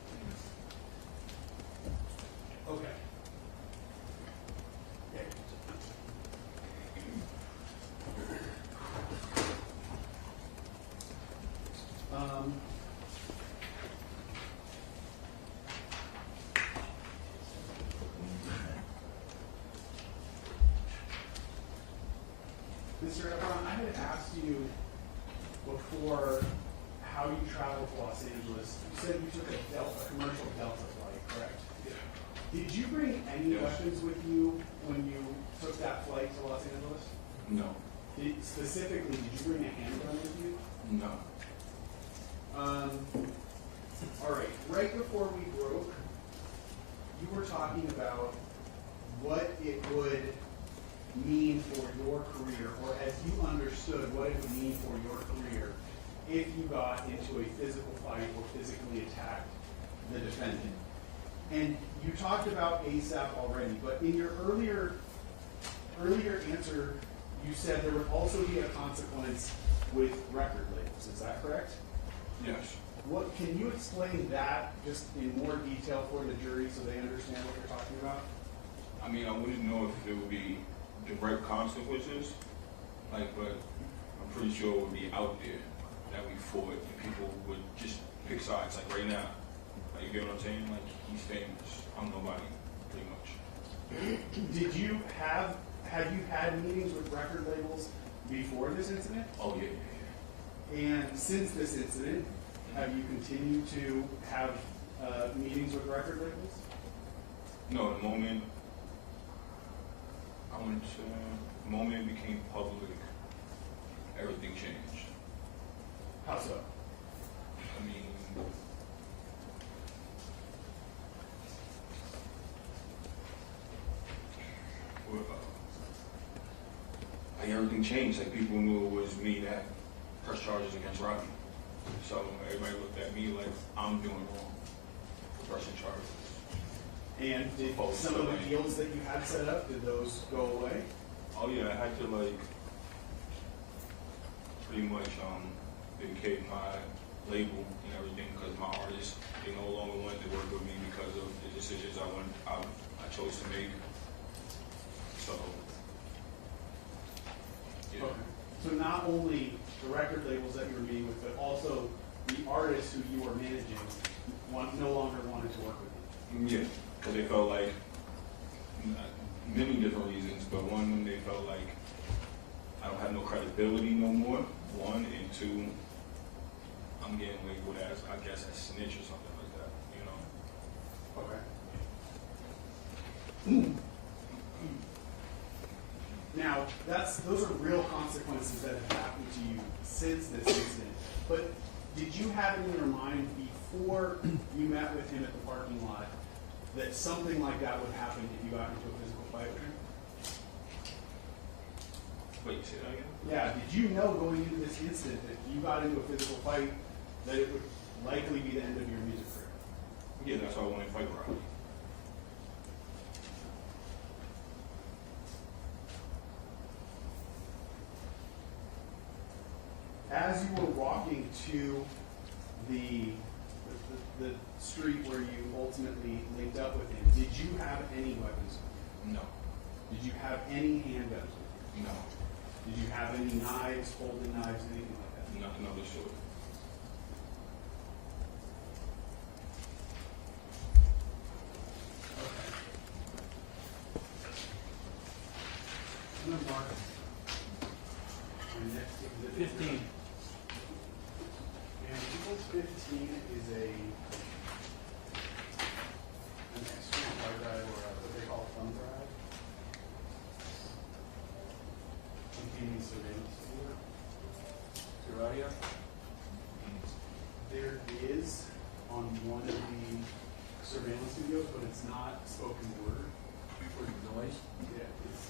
Okay. Okay. Mr. Efron, I had asked you before how you traveled to Los Angeles. You said you took a commercial Delta flight, correct? Yeah. Did you bring any Yes. weapons with you when you took that flight to Los Angeles? No. Specifically, did you bring a handgun with you? No. All right. Right before we broke, you were talking about what it would mean for your career, or as you understood what it would mean for your career if you got into a physical fight or physically attacked the defendant. And you talked about ASAP already, but in your earlier answer, you said there would also be a consequence with record labels. Is that correct? Yes. What can you explain that just in more detail for the jury so they understand what you're talking about? I mean, I wouldn't know if it would be direct consequences, like, but I'm pretty sure it would be out there that we fought and people would just pick sides, like right now. Like, you get what I'm saying? Like, he's famous. I'm nobody, pretty much. Have you had meetings with record labels before this incident? Oh, yeah. And since this incident, have you continued to have meetings with record labels? No, the moment it became public, everything changed. How so? I mean, like everything changed. Like people knew it was me that pressed charges against Rodney. So everybody looked at me like I'm doing wrong for pressing charges. And did some of the deals that you had set up, did those go away? Oh yeah, I had to like pretty much vacate my label and everything because my artists, they no longer wanted to work with me because of the decisions I chose to make. So yeah. Okay. So not only the record labels that you were meeting with, but also the artists who you were managing no longer wanted to work with you. Yeah, because they felt like many different reasons, but one, they felt like I don't have no credibility no more. One, and two, I'm getting labeled as, I guess, a snitch or something like that, you know? Okay. Now, those are real consequences that have happened to you since this incident. But did you have in your mind before you met with him at the parking lot that something like that would happen if you got into a physical fight with him? Wait, say that again? Yeah, did you know going into this incident that if you got into a physical fight that it would likely be the end of your music career? Yeah, that's why I wanted to fight Rodney. As you were walking to the street where you ultimately linked up with him, did you have any weapons with you? No. Did you have any handguns with you? No. Did you have any knives, folding knives, anything like that? Nothing of the sort. Okay. I'm gonna mark my next exhibit. 15. And Exhibit 15 is a it's not spoken word. For the noise. Yeah, it's,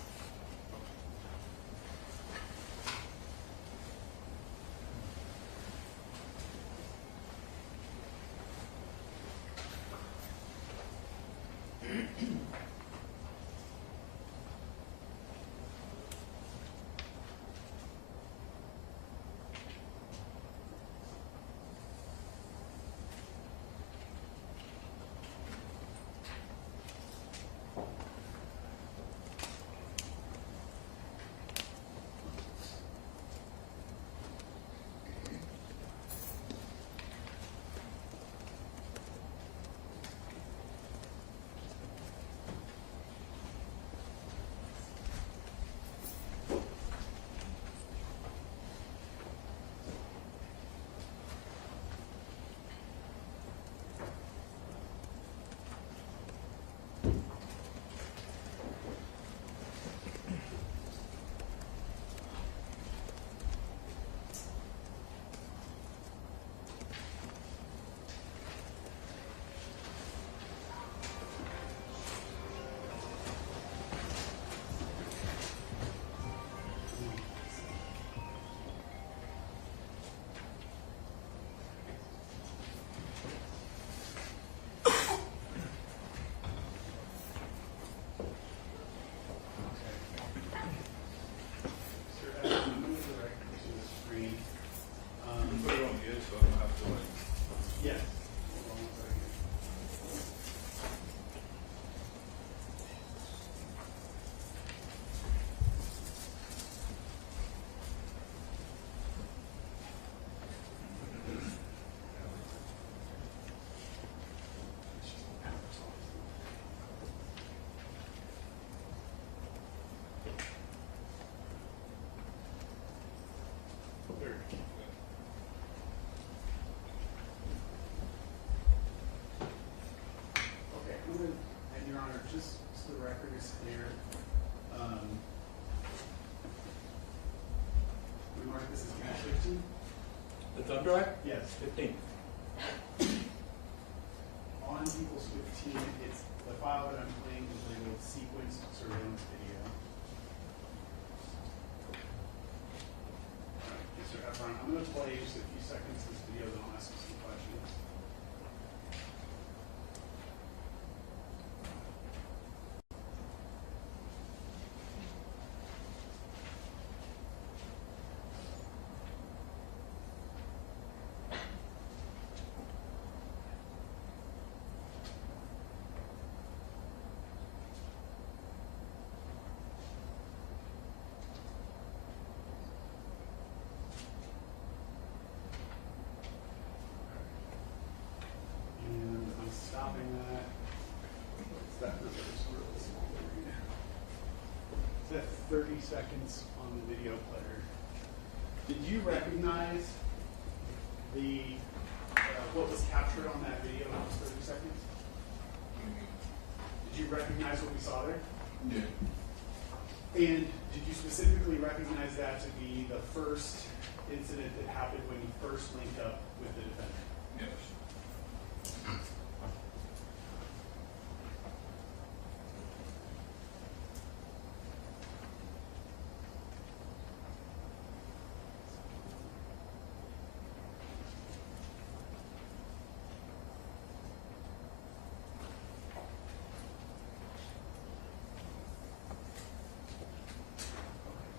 Sir, I'm going to direct you to the screen. Put it on here so I don't have to like. Yes. Hold on one second. Third. Okay, I'm gonna, and Your Honor, just so the record is clear, we mark this as catch 15? The thumb drive? Yes. 15. On People's 15, it's, the file that I'm playing is labeled sequence surveillance video. Mr. Efron, I'm gonna play just a few seconds of this video, then I'll ask you some questions. And I'm stopping that. What's that number? It's really small to read. It's at 30 seconds on the video player. Did you recognize the what was captured on that video in those 30 seconds? Did you recognize what we saw there? Yeah. And did you specifically recognize that to be the first incident that happened when you first linked up with the defendant? Yes.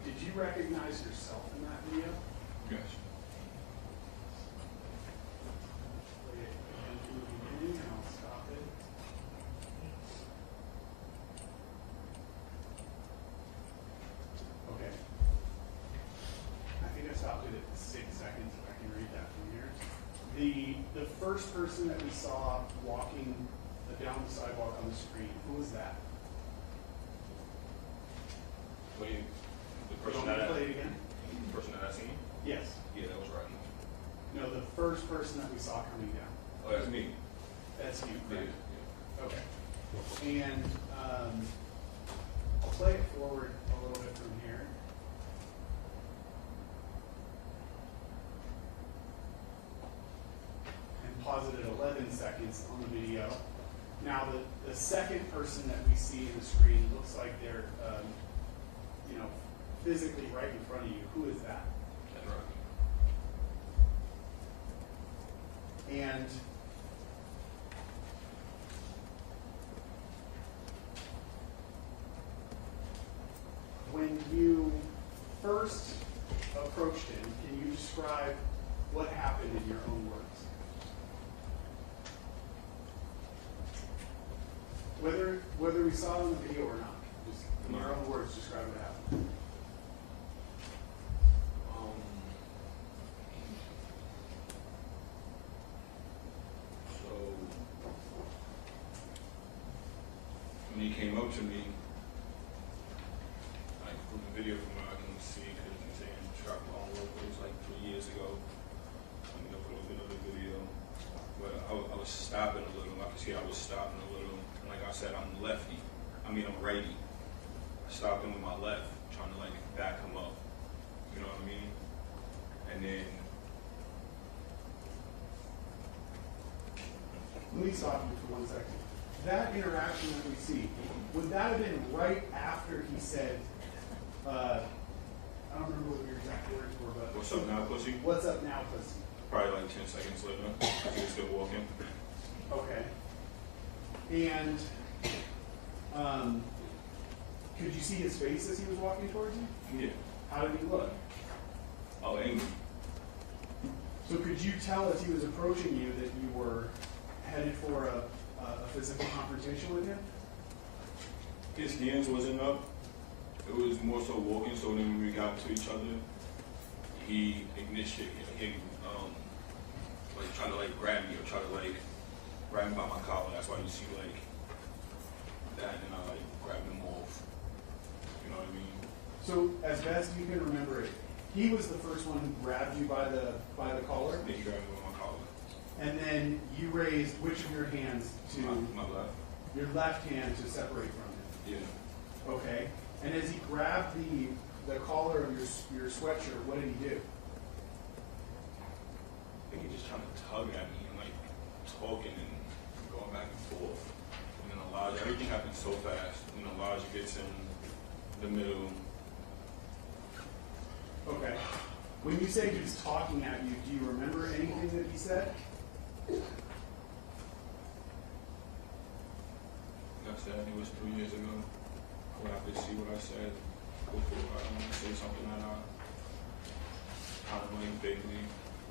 Did you recognize yourself in that video? Yes. Play it again from the beginning, and I'll stop it. Okay. I think I stopped it at 6 seconds, if I can read that from here. The first person that we saw walking down the sidewalk on the screen, who was that? Wait, the You person want me to that play it again? the person that I seen? Yes. Yeah, that was right. No, the first person that we saw coming down. Oh, that's me. That's you, Yeah. correct? Okay. And I'll play it forward a little bit from here. And pause it at 11 seconds on the video. Now, the second person that we see in the screen looks like they're, physically right in front of you. Who is that? That's right. And when you first approached him, can you describe what happened in your own words? Whether we saw it in the video or not, just in your own words, describe what happened. So when he came up to me, like from the video from what I can see, because he's saying struck on road, it was like 3 years ago. I mean, a little bit of the video, but I was stopping a little. I could see I was stopping a little. And like I said, I'm righty. I stopped him with my left, trying to like back him up. You know what I mean? And then Let me stop you for 1 second. That interaction that we see, would that have been right after he said, I don't remember what your exact words were, but what's up now, pussy? What's up now, pussy? Probably like 10 seconds later, he was still walking. Okay. And could you see his face as he was walking towards you? Yeah. How did he look? Oh, angry. So could you tell as he was approaching you that you were headed for a physical confrontation with him? His hands wasn't up. It was more so walking. So then when we got to each other, he initiated, like trying to like grab me or try to like grab me by my collar. That's why you see like that, and I like grabbed him off. You know what I mean? So as best you can remember it, he was the first one who grabbed you by the collar, Then he grabbed me by my collar. and then you raised which of your hands to My left. your left hand to separate from him. Yeah. Okay. And as he grabbed the collar of your sweatshirt, what did he do? I think he just trying to tug at me and like talking and going back and forth. And then Elijah, everything happened so fast. And Elijah gets in the middle. Okay. When you say he's talking at you, do you remember anything that he said? Like I said, it was 3 years ago. I would have to see what I said before I say something that I kind of like vaguely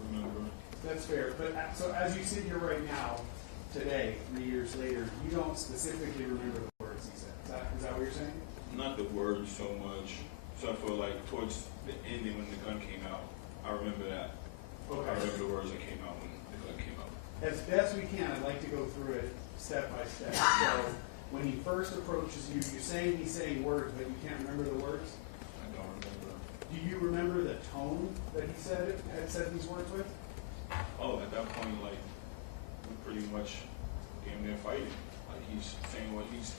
remember. That's fair. But so as you sit here right now, today, 3 years later, you don't specifically remember the words he said. Is that what you're saying? Not the words so much, except for like towards the ending when the gun came out. I remember that. Okay. I remember the words that came out when the gun came out. As best we can, I'd like to go through it step by step. So when he first approaches you, you're saying he's saying words, but you can't remember the words? I don't remember. Do you remember the tone that he had said these words with? Oh, at that point, like, we're pretty much damn near fighting. Like, he's saying what he's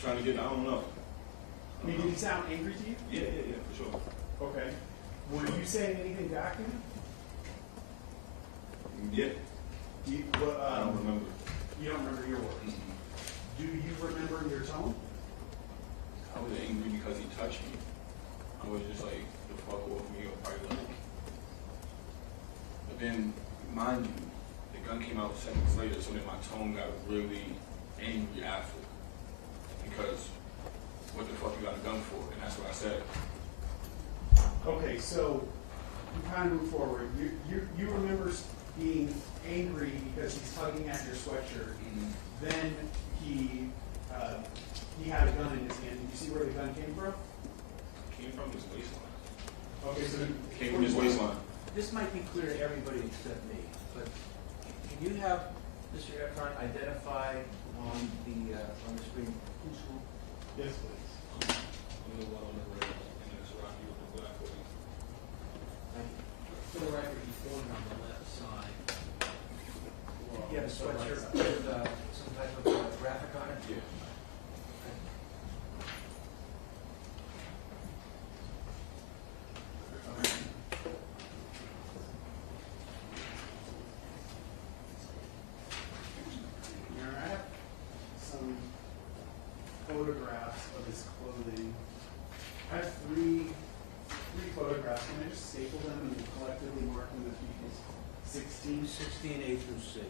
trying to get, I don't know. I mean, did he sound angry to you? Yeah, for sure. Okay. Were you saying anything back to him? Yeah, Do you, I don't remember. You don't remember your words. Mm-hmm. Do you remember your tone? I was angry because he touched me. I was just like, the fuck off me, or probably like. But then, mind you, the gun came out seconds later, so then my tone got really angry after. Because, what the fuck you got a gun for? And that's what I said. Okay, so you kind of move forward. You remember being angry because he's tugging at your sweatshirt. Then he had a gun in his hand. Did you see where the gun came from? Came from his waistline. Okay, so Came from his waistline. This might be clear to everybody except me, but can you have Mr. Eckhart identify on the screen who's who? Yes, please. I'm the one on the red, and then it's Rocky with the black hoodie. Thank you. For the record, he's going on the left side. You have a sweatshirt with some type of graphic on it? Yeah. You all right? photographs of his clothing. I have three photographs. Can I just staple them and collectively mark them as equals 16? 16A through C.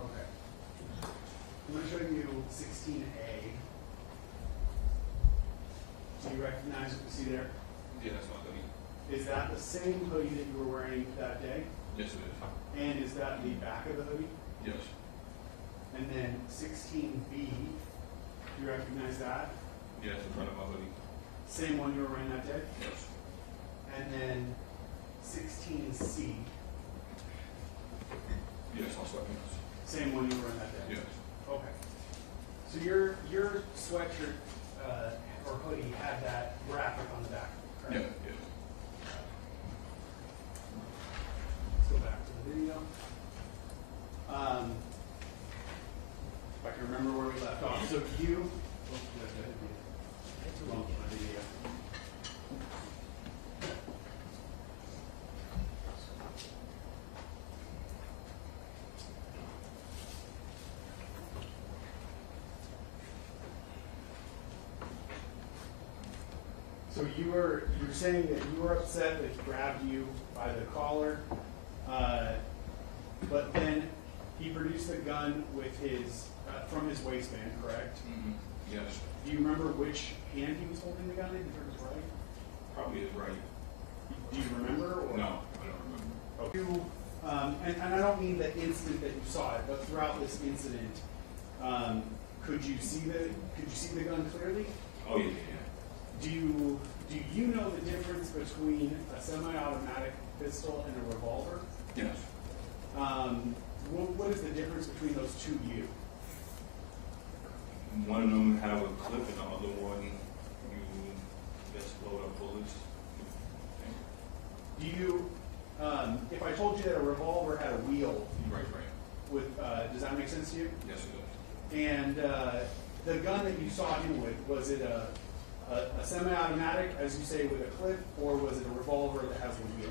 Okay. I'm going to show you 16A. Do you recognize what you see there? Yeah, that's my hoodie. Is that the same hoodie that you were wearing that day? Yes, it is. And is that the back of the hoodie? Yes. And then 16B, do you recognize that? Yes, in front of my hoodie. Same one you were wearing that day? Yes. And then 16C, Yes, my sweatpants. same one you were wearing that day? Yes. Okay. So your sweatshirt or hoodie had that graphic on the back, Yeah, correct? yeah. Let's go back to the video. If I can remember where we left off. So you, oh, too long for my video. So you were saying that you were upset that he grabbed you by the collar, but then he produced the gun with his from his waistband, correct? Mm-hmm. Yes. Do you remember which hand he was holding the gun in? If it was right? Probably is right. Do you remember? Or? No, I don't remember. Okay. And I don't mean the instant that you saw it, but throughout this incident, could you see the gun clearly? Oh, yeah, yeah. Do you know the difference between a semi-automatic pistol and a revolver? Yes. What is the difference between those two to you? One of them have a clip and the other one you just load up bullets. Do you, if I told you that a revolver had a wheel, Right. does that make sense to you? Yes, it does. And the gun that you saw him with, was it a semi-automatic, as you say, with a clip, or was it a revolver that has a wheel?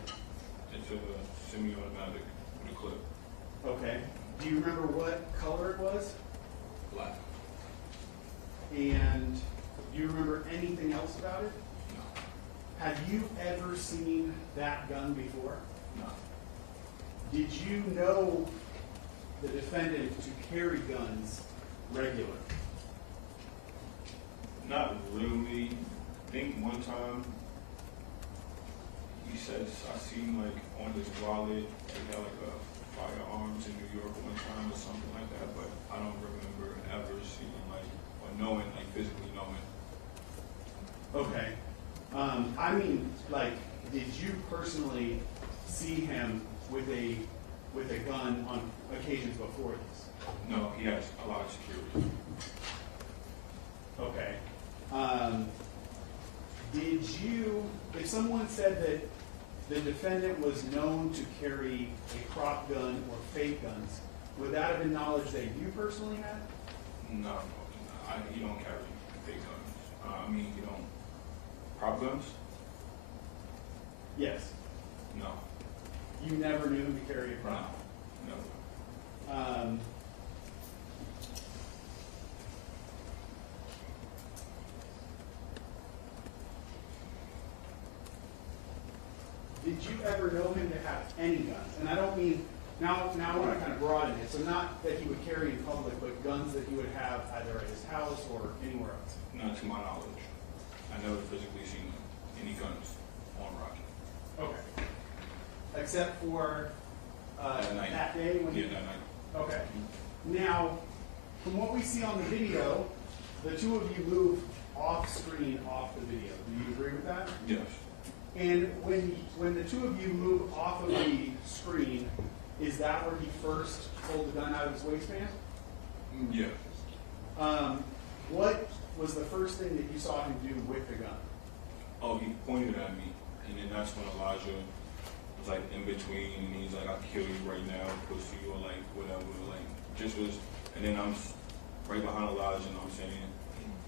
It's a semi-automatic with a clip. Okay. Do you remember what color it was? Black. And do you remember anything else about it? No. Have you ever seen that gun before? No. Did you know the defendant to carry guns regularly? Not really. I think one time he says I seen like on his wallet he had like a firearms in New York one time or something like that, but I don't remember ever seeing like or knowing like physically knowing. Okay. I mean, like, did you personally see him with a gun on occasions before this? No, he has a lot of security. Okay. Did you, if someone said that the defendant was known to carry a crop gun or fake guns, would that have been knowledge that you personally had? No, he don't carry fake guns. He don't. Prop guns? Yes. No. You never knew him to carry a prop? No. Did you ever know him to have any guns? And I don't mean, now I want to kind of broaden it, so not that he would carry in public, but guns that he would have either at his house or anywhere else. Not to my knowledge. I never physically seen any guns on Roger. Okay. Except for That night. that day when Yeah, that night. Okay. Now, from what we see on the video, the two of you move off screen off the video. Do you agree with that? Yes. And when the two of you move off of the screen, is that where he first pulled the gun out of his waistband? Yeah. What was the first thing that you saw him do with the gun? Oh, he pointed at me, and then that's when Elijah was like in between, and he's like, "I'll kill you right now, pussy," or like whatever, like just was. And then right behind the lodge, you know what I'm saying?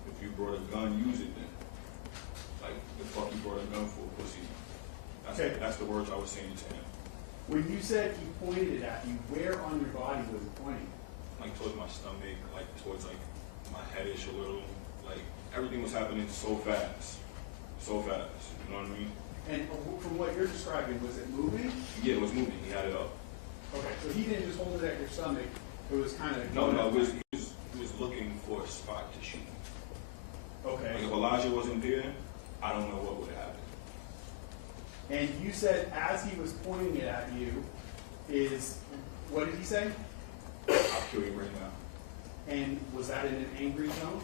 If you brought a gun, use it then. Like, the fuck you brought a gun for, pussy? Okay. That's the words I was saying to him. When you said he pointed it at you, where on your body was he pointing? Like, towards my stomach, like, towards, like, my headish a little. Like, everything was happening so fast. So fast, you know what I mean? And from what you're describing, was it moving? Yeah, it was moving. He had it up. Okay, so he didn't just hold it at your stomach. It was kind of No, he was looking for a spot to shoot. Okay. Like, if Elijah wasn't there, I don't know what would have happened. And you said as he was pointing it at you, what did he say? I'll kill you right now. And was that in an angry tone?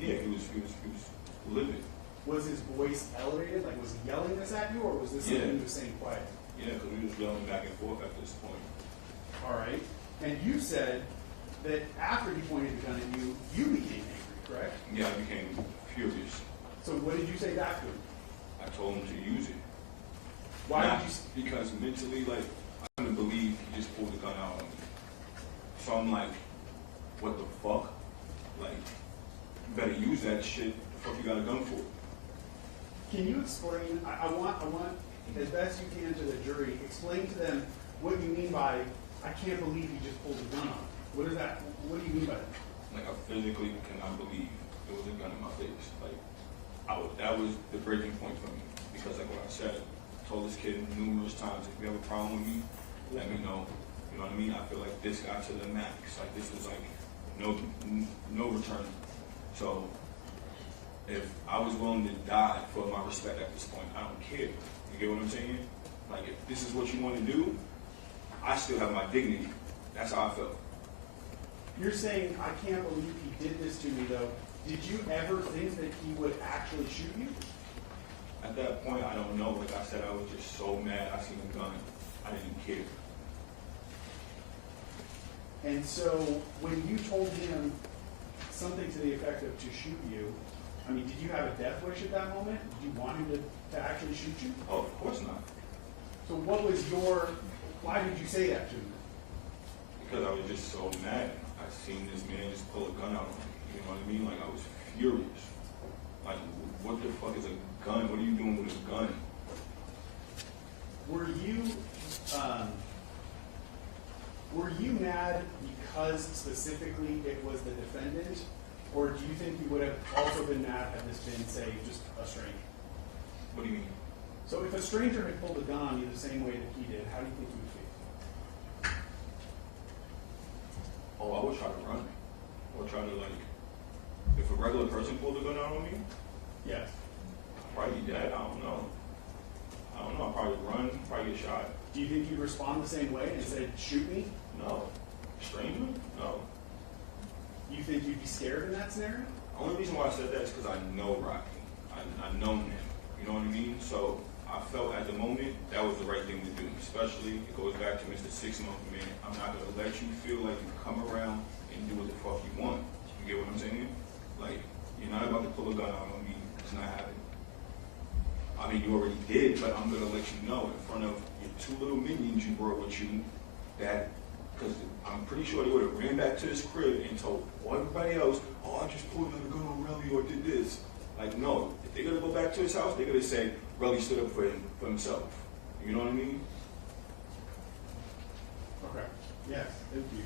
Yeah, he was livid. Was his voice elevated? Like, was he yelling this at you, or was this something he was saying quiet? Yeah, because we was yelling back and forth at this point. All right. And you said that after he pointed the gun at you, you became angry, correct? Yeah, I became furious. So what did you say back to him? I told him to use it. Why Not did you? Because mentally, like, I couldn't believe he just pulled the gun out on me. So I'm like, what the fuck? Like, you better use that shit. The fuck you got a gun for? Can you explain? I want, as best you can to the jury, explain to them what you mean by I can't believe he just pulled a gun on. What is that? What do you mean by that? Like, I physically cannot believe there was a gun in my face. Like, that was the breaking point for me. Because like what I said, I told this kid numerous times, if you have a problem with me, let me know. You know what I mean? I feel like this got to the max. Like, this was like no return. So if I was willing to die for my respect at this point, I don't care. You get what I'm saying? Like, if this is what you want to do, I still have my dignity. That's how I felt. You're saying I can't believe he did this to me, though. Did you ever think that he would actually shoot you? At that point, I don't know. Like I said, I was just so mad. I seen a gun. I didn't care. And so when you told him something to the effect of to shoot you, I mean, did you have a death wish at that moment? Did you want him to actually shoot you? Oh, of course not. So why did you say that to him? Because I was just so mad. I seen this man just pull a gun out on me. You know what I mean? Like, I was furious. Like, what the fuck is a gun? What are you doing with a gun? Were you mad because specifically it was the defendant? Or do you think you would have also been mad had this been, say, just a stranger? What do you mean? So if a stranger had pulled a gun on you the same way that he did, how do you think you would feel? Oh, I would try to run. I would try to, like, if a regular person pulled a gun out on me, Yes. I'd probably be dead. I don't know. I'd probably run, probably get shot. Do you think you'd respond the same way and say, shoot me? No. Stranger? No. You think you'd be scared in that scenario? The only reason why I said that is because I know Rocky. I know him. You know what I mean? So I felt at the moment that was the right thing to do. Especially, it goes back to Mr. 6 Month Man. I'm not going to let you feel like you come around and do what the fuck you want. You get what I'm saying? Like, you're not about to pull a gun out on me. It's not happening. I mean, you already did, but I'm going to let you know in front of your 2 little minions you brought with you that, because I'm pretty sure they would have ran back to this crib and told everybody else, oh, I just pulled out a gun on Relly or did this. Like, no. If they're going to go back to his house, they're going to say, Relly stood up for himself. You know what I mean? Okay. Yes, thank you.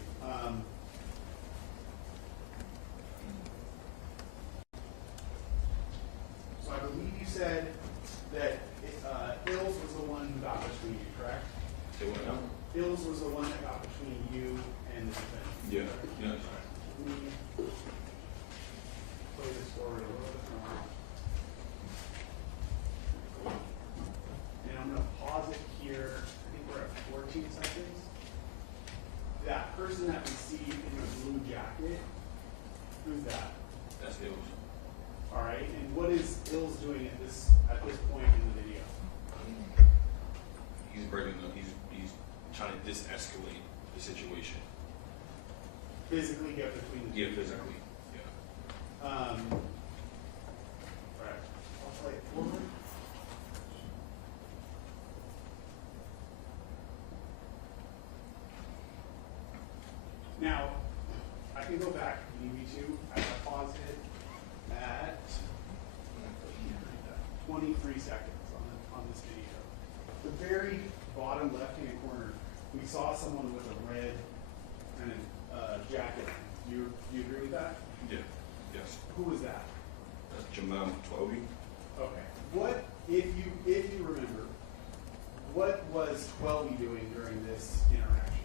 So I believe you said that Ills was the one who got between you, correct? Say what now? Ills was the one that got between you and the defendant. Yeah. Yes. Let me play this story a little bit more. And I'm going to pause it here. I think we're at 14 seconds. That person that we see in the blue jacket, who's that? That's Ills. All right. And what is Ills doing at this point in the video? He's breaking up. He's trying to de-escalate the situation. Physically get between the two. Yeah, physically. Yeah. All right. I'll play it forward. Now, I can go back if you need me to. I paused it at 23 seconds on this video. The very bottom left-hand corner, we saw someone with a red kind of jacket. Do you agree with that? Yeah. Yes. Who was that? That's Jamal Twelby. Okay. What, if you remember, what was Twelby doing during this interaction?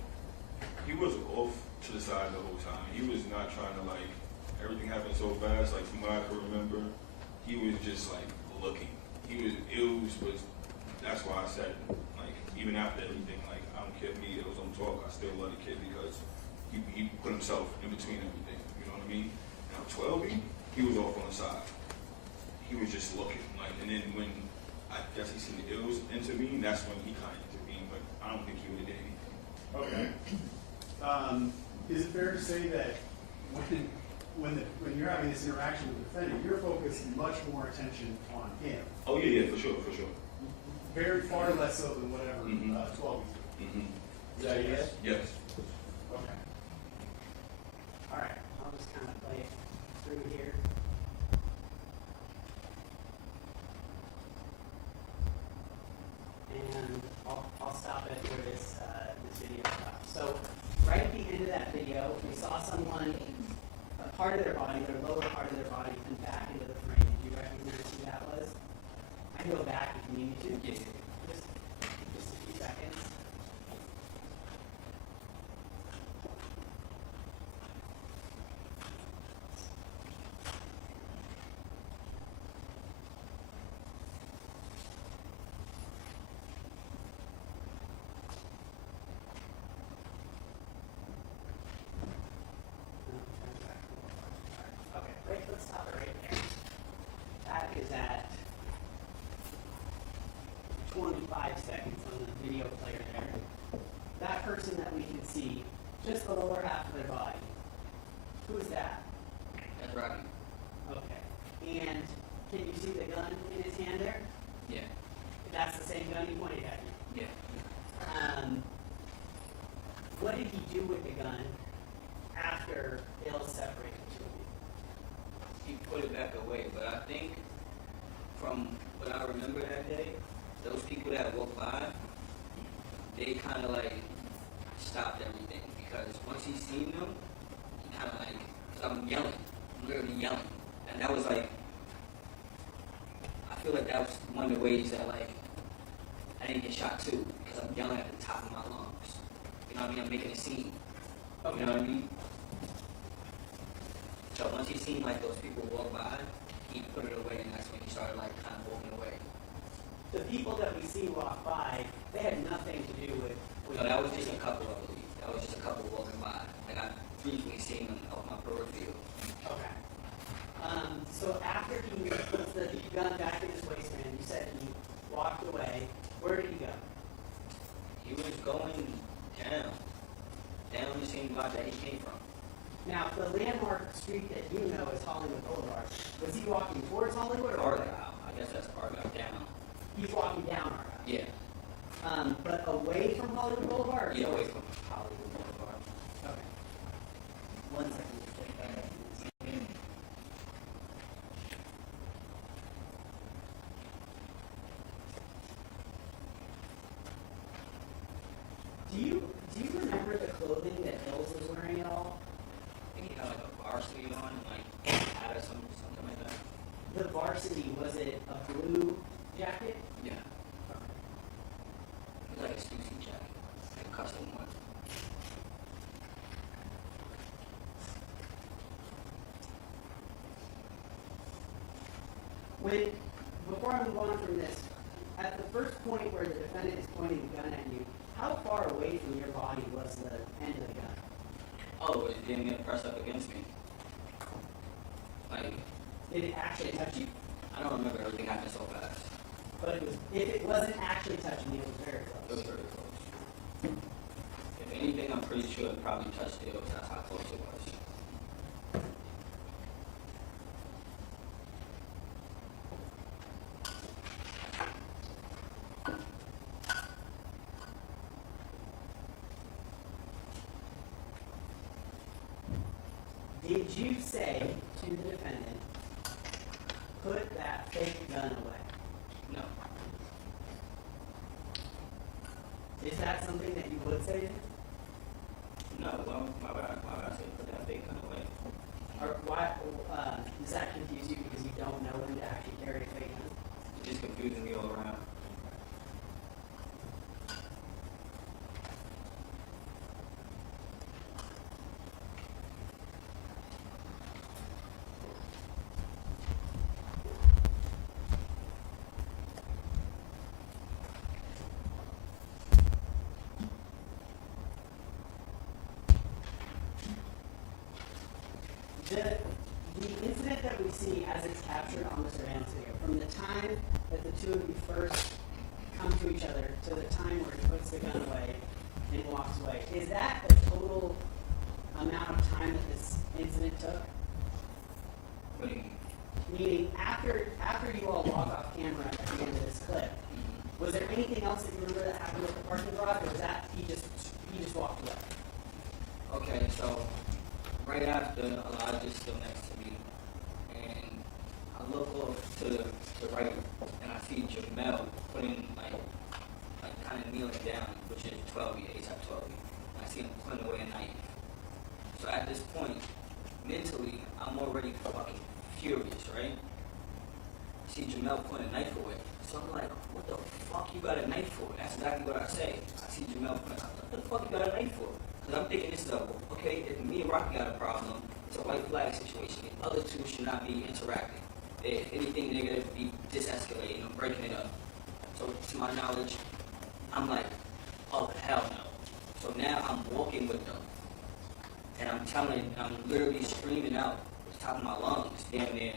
He was off to the side the whole time. He was not trying to like, everything happened so fast. Like from what I can remember, he was just like looking. That's why I said, like, even after everything, like, I don't care if me, it was on talk, I still love the kid because he put himself in between everything. You know what I mean? Now 12, he was off on the side. He was just looking, like, and then when I guess he seen the ills intervene, that's when he kind of intervened, but I don't think he would have did anything. Okay. Is it fair to say that when you're having this interaction with the defendant, you're focusing much more attention on him? Oh yeah, for sure. Very far less so than whatever 12 is doing. Is that a yes? Yes. Okay. All right, I'll just kind of play it through here. And I'll stop it where this video stops. So right at the end of that video, we saw someone, a part of their body, their lower part of their body, come back into the frame. Did you recognize who that was? I can go back if you need me to. Yeah. Just a few seconds. Okay, wait, let's stop it right there. That is at 25 seconds on the video player there. That person that we can see, just the lower half of their body. Who is that? That's Rocky. Okay. And can you see the gun in his hand there? Yeah. That's the same gun he pointed at you. Yeah. What did he do with the gun after Bill separated the two of you? He put it back away, but I think from what I remember that day, those people that walked by, they kind of like stopped everything because once he seen them, he kind of like, cause I'm yelling, I'm literally yelling, and that was like, I feel like that was one of the ways that like I didn't get shot too because I'm yelling at the top of my lungs. You know what I mean? I'm making a scene. You know what I mean? So once he seen like those people walk by, he put it away, and that's when he started like kind of walking away. The people that we see walk by, they had nothing to do with No, that was just a couple, I believe. That was just a couple walking by. Like I briefly seen them off my peripheral. Okay. So after he puts the gun back in his waistband, you said he walked away. Where did he go? He was going down the same block that he came from. Now, the landmark street that you know is Hollywood Boulevard. Was he walking towards Hollywood or away? Argyle. I guess that's Argyle down. He's walking down Argyle. Yeah. But away from Hollywood Boulevard? Yeah, away from Hollywood Boulevard. Okay. One second. Do you remember the clothing that Hills was wearing at all? I think he had like a varsity on, like had or something like that. The varsity, was it a blue jacket? Yeah. It was like a Stussy jacket, like a custom one. Before I move on from this, at the first point where the defendant is pointing the gun at you, how far away from your body was the end of the gun? Oh, it didn't get pressed up against me. Like, Did it actually touch you? I don't remember, everything happened so fast. But if it wasn't actually touching you, it was very It close. was very close. If anything, I'm pretty sure it probably touched it, that's how close it was. did you say to the defendant, put that fake gun away? No. Is that something that you would say to him? No, well, why would I say put that big gun away? Or why, does that confuse you because you don't know him to actually carry a fake gun? It's just confusing me all around. The incident that we see as it's captured on the surveillance video, from the time that the two of you first come to each other to the time where he puts the gun away and walks away, is that the total amount of time that this incident took? What do you mean? Meaning, after you all walk off camera at the end of this clip, was there anything else that you remember that happened with the parking garage, or was that he just walked away? Okay, so right after Elijah's still next to me, and I look off to the right, and I see Jamel putting like kind of kneeling down, which is 12E, ASAP 12E. I see him putting away a knife. So at this point, mentally, I'm already fucking furious, right? I see Jamel putting a knife away. So I'm like, what the fuck you got a knife for? That's exactly what I say. I see Jamel putting, what the fuck you got a knife for? Because I'm thinking this is okay, if me and Rocky got a problem, it's a white flag situation. The other two should not be interacting. If anything, they're going to be disescalating or breaking it up. So to my knowledge, I'm like, oh, hell no. So now I'm walking with them. And I'm literally screaming out at the top of my lungs, damn near,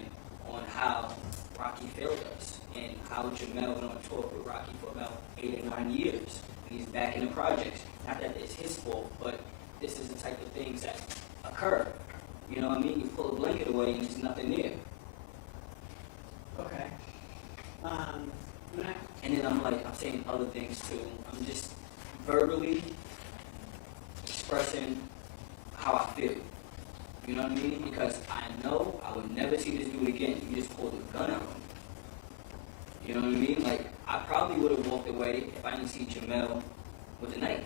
on how Rocky failed us and how Jamel went on tour with Rocky for about 8 or 9 years. And he's back in the projects. Not that it's his fault, but this is the type of things that occur. You know what I mean? You pull a blanket away and there's nothing there. Okay. And then I'm saying other things too. I'm just verbally expressing how I feel. You know what I mean? Because I know I would never see this dude again. You just pulled a gun out on me. You know what I mean? Like, I probably would have walked away if I didn't see Jamel with a knife.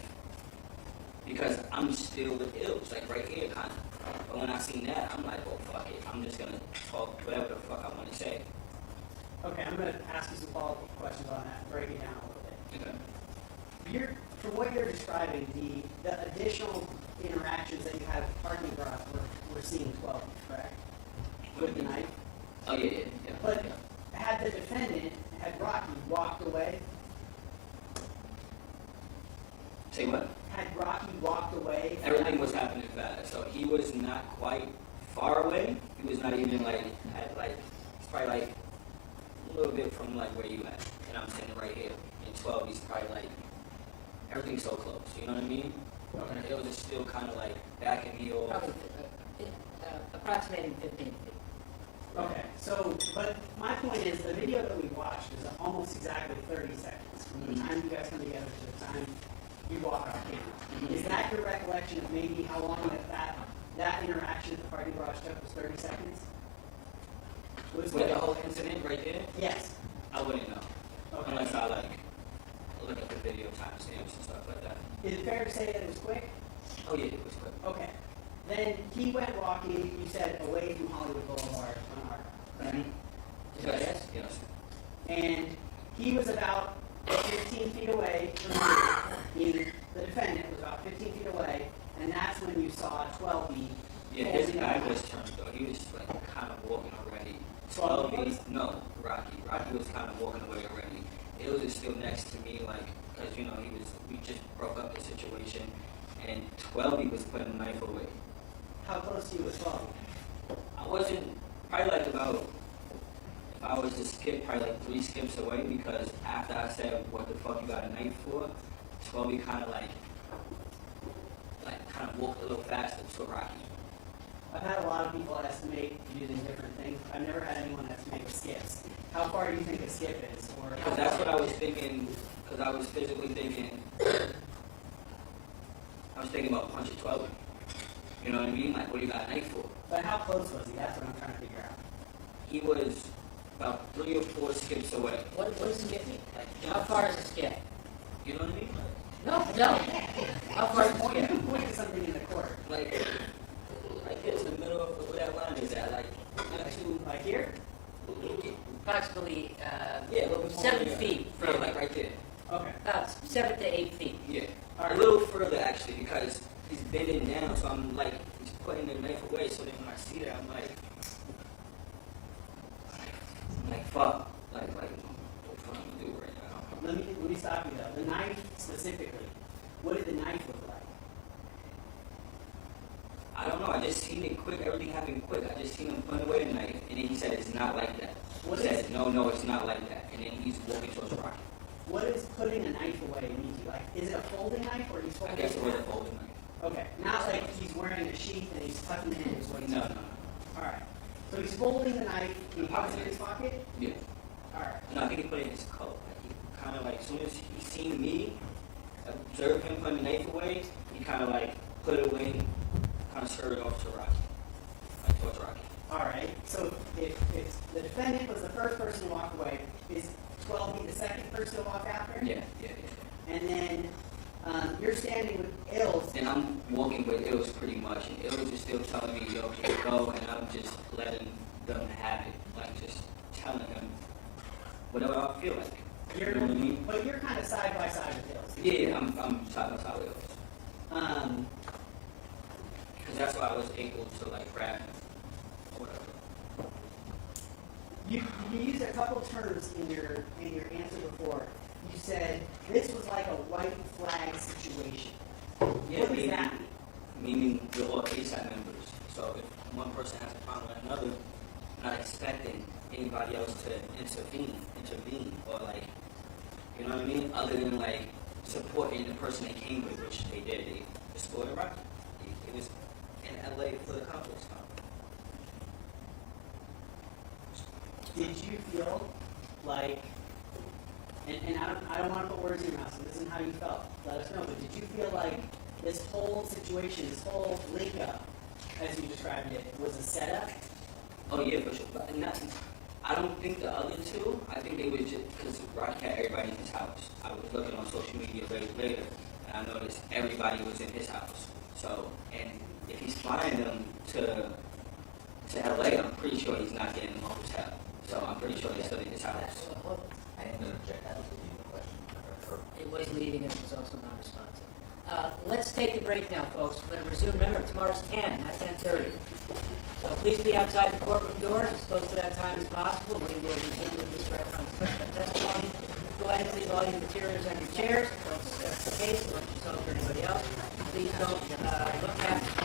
Because I'm still with ills, like right here, kind of. But when I seen that, I'm like, oh, fuck it. I'm just going to talk whatever the fuck I want to say. Okay, I'm going to ask you some follow-up questions on that, break it down a little bit. Okay. From what you're describing, the additional interactions that you had with the parking garage were seen 12, correct? With the knife? Oh, yeah. But had the defendant, had Rocky walked away? Say what? Had Rocky walked away? Everything was happening fast. So he was not quite far away. He was not even it's probably like a little bit from like where you at. And I'm sitting right here. In 12, he's probably like, everything's so close. You know what I mean? Okay. It was just still kind of like backing me off. Probably approximating 15 feet. Okay, so, but my point is, the video that we watched is almost exactly 30 seconds from the time you guys come together to the time you walk off camera. Is that your recollection of maybe how long that interaction at the parking garage took was 30 seconds? With the whole incident right there? Yes. I wouldn't know. Okay. Unless I look at the video timestamps and stuff like that. Is it fair to say that it was quick? Oh yeah, it was quick. Okay. Then he went walking, you said, away from Hollywood Boulevard on Art, right? Yes. And he was about 15 feet away from you. The defendant was about 15 feet away, and that's when you saw 12B. Yeah, his back was turned though. He was like kind of walking already. 12B? No, Rocky. Rocky was kind of walking away already. It was just still next to me, like, because we just broke up the situation, and 12B was putting a knife away. How close to you was 12? I wasn't, probably like about, if I was to skip, probably like 3 skips away, because after I said, what the fuck you got a knife for, 12B kind of walked a little faster to Rocky. I've had a lot of people estimate using different things. I've never had anyone estimate with skips. How far do you think a skip is? Because that's what I was thinking, because I was physically thinking, I was thinking about punching 12. You You know what I mean? Like, what do you got a knife for? But how close was he? That's what I'm trying to figure out. He was about 3 or 4 skips away. What does skip mean? Like, how far is a skip? You know what I mean? No. How far is a skip? Point to something in the court. Like it's in the middle of where that line is at. Like, not too, Like here? Approximately yeah, a little bit more 7 than- feet Yeah, from like right there. Okay. about 7 to 8 feet. Yeah. All A right. little further actually, because he's bending down, so I'm like, he's putting the knife away, so then when I see that, I'm like, fuck. Like, what the fuck am I gonna do right now? Let me stop you though. The knife specifically. What did the knife look like? I don't know, I just seen it quick, everything happened quick. I just seen him put away the knife, and then he said it's not like that. What He is- said, no, it's not like that. And then he's walking towards Rocky. What does putting a knife away mean to you? Like, is it a folding knife or he's I folding guess it was a knife? folding knife. Okay. Not like he's wearing a sheath and he's tucking it in his waist. No. All right. So he's folding the knife. He puts it in his pocket. Yeah. All right. No, I think he put it in his coat. Like, he kind of like, as soon as he seen me, observed him putting the knife away, he kind of like put it away, kind of scurried off to Rocky. Like towards Rocky. All right. So if the defendant was the first person to walk away, is 12 be the second person to walk after? Yeah. And then you're standing with Ills. And I'm walking with Ills pretty much, and Ills is still telling me, yo, just go, and I'm just letting them have it. Like, just telling them whatever I feel like. You know what I mean? But you're kind of side by side with Ills. Yeah, I'm side by side with Ills. Because that's why I was able to, like, grab him. Or whatever. You used a couple terms in your answer before. You said this was like a white flag situation. Yeah, What does that mean? meaning we're all ASAP members. So if one person has a problem with another, not expecting anybody else to intervene, or like, you know what I mean? Other than like supporting the person they came with, which they did. They supported Rocky. It was in LA for the complex. Did you feel like, and I don't want to put words in your mouth, so this isn't how you felt. Let us know. But did you feel like this whole situation, this whole link up, as you described it, was a setup? Oh yeah, for sure. But I don't think the other two. I think they was just because Rocky had everybody in his house. I was looking on social media later, and I noticed everybody was in his house. So, and if he's flying them to LA, I'm pretty sure he's not getting a hotel. So I'm pretty sure he's still in his house. I didn't interject, that was a leading question. It was leading and it was also non-responsive. Let's take a break now, folks. We're going to resume. Remember, tomorrow's 10, not 10:30. So please be outside the courtroom doors as close to that time as possible. We will resume with this reference testimony. Go ahead and leave all your materials on your chairs. Don't discuss the case. Don't show it to anybody else. Please don't look past the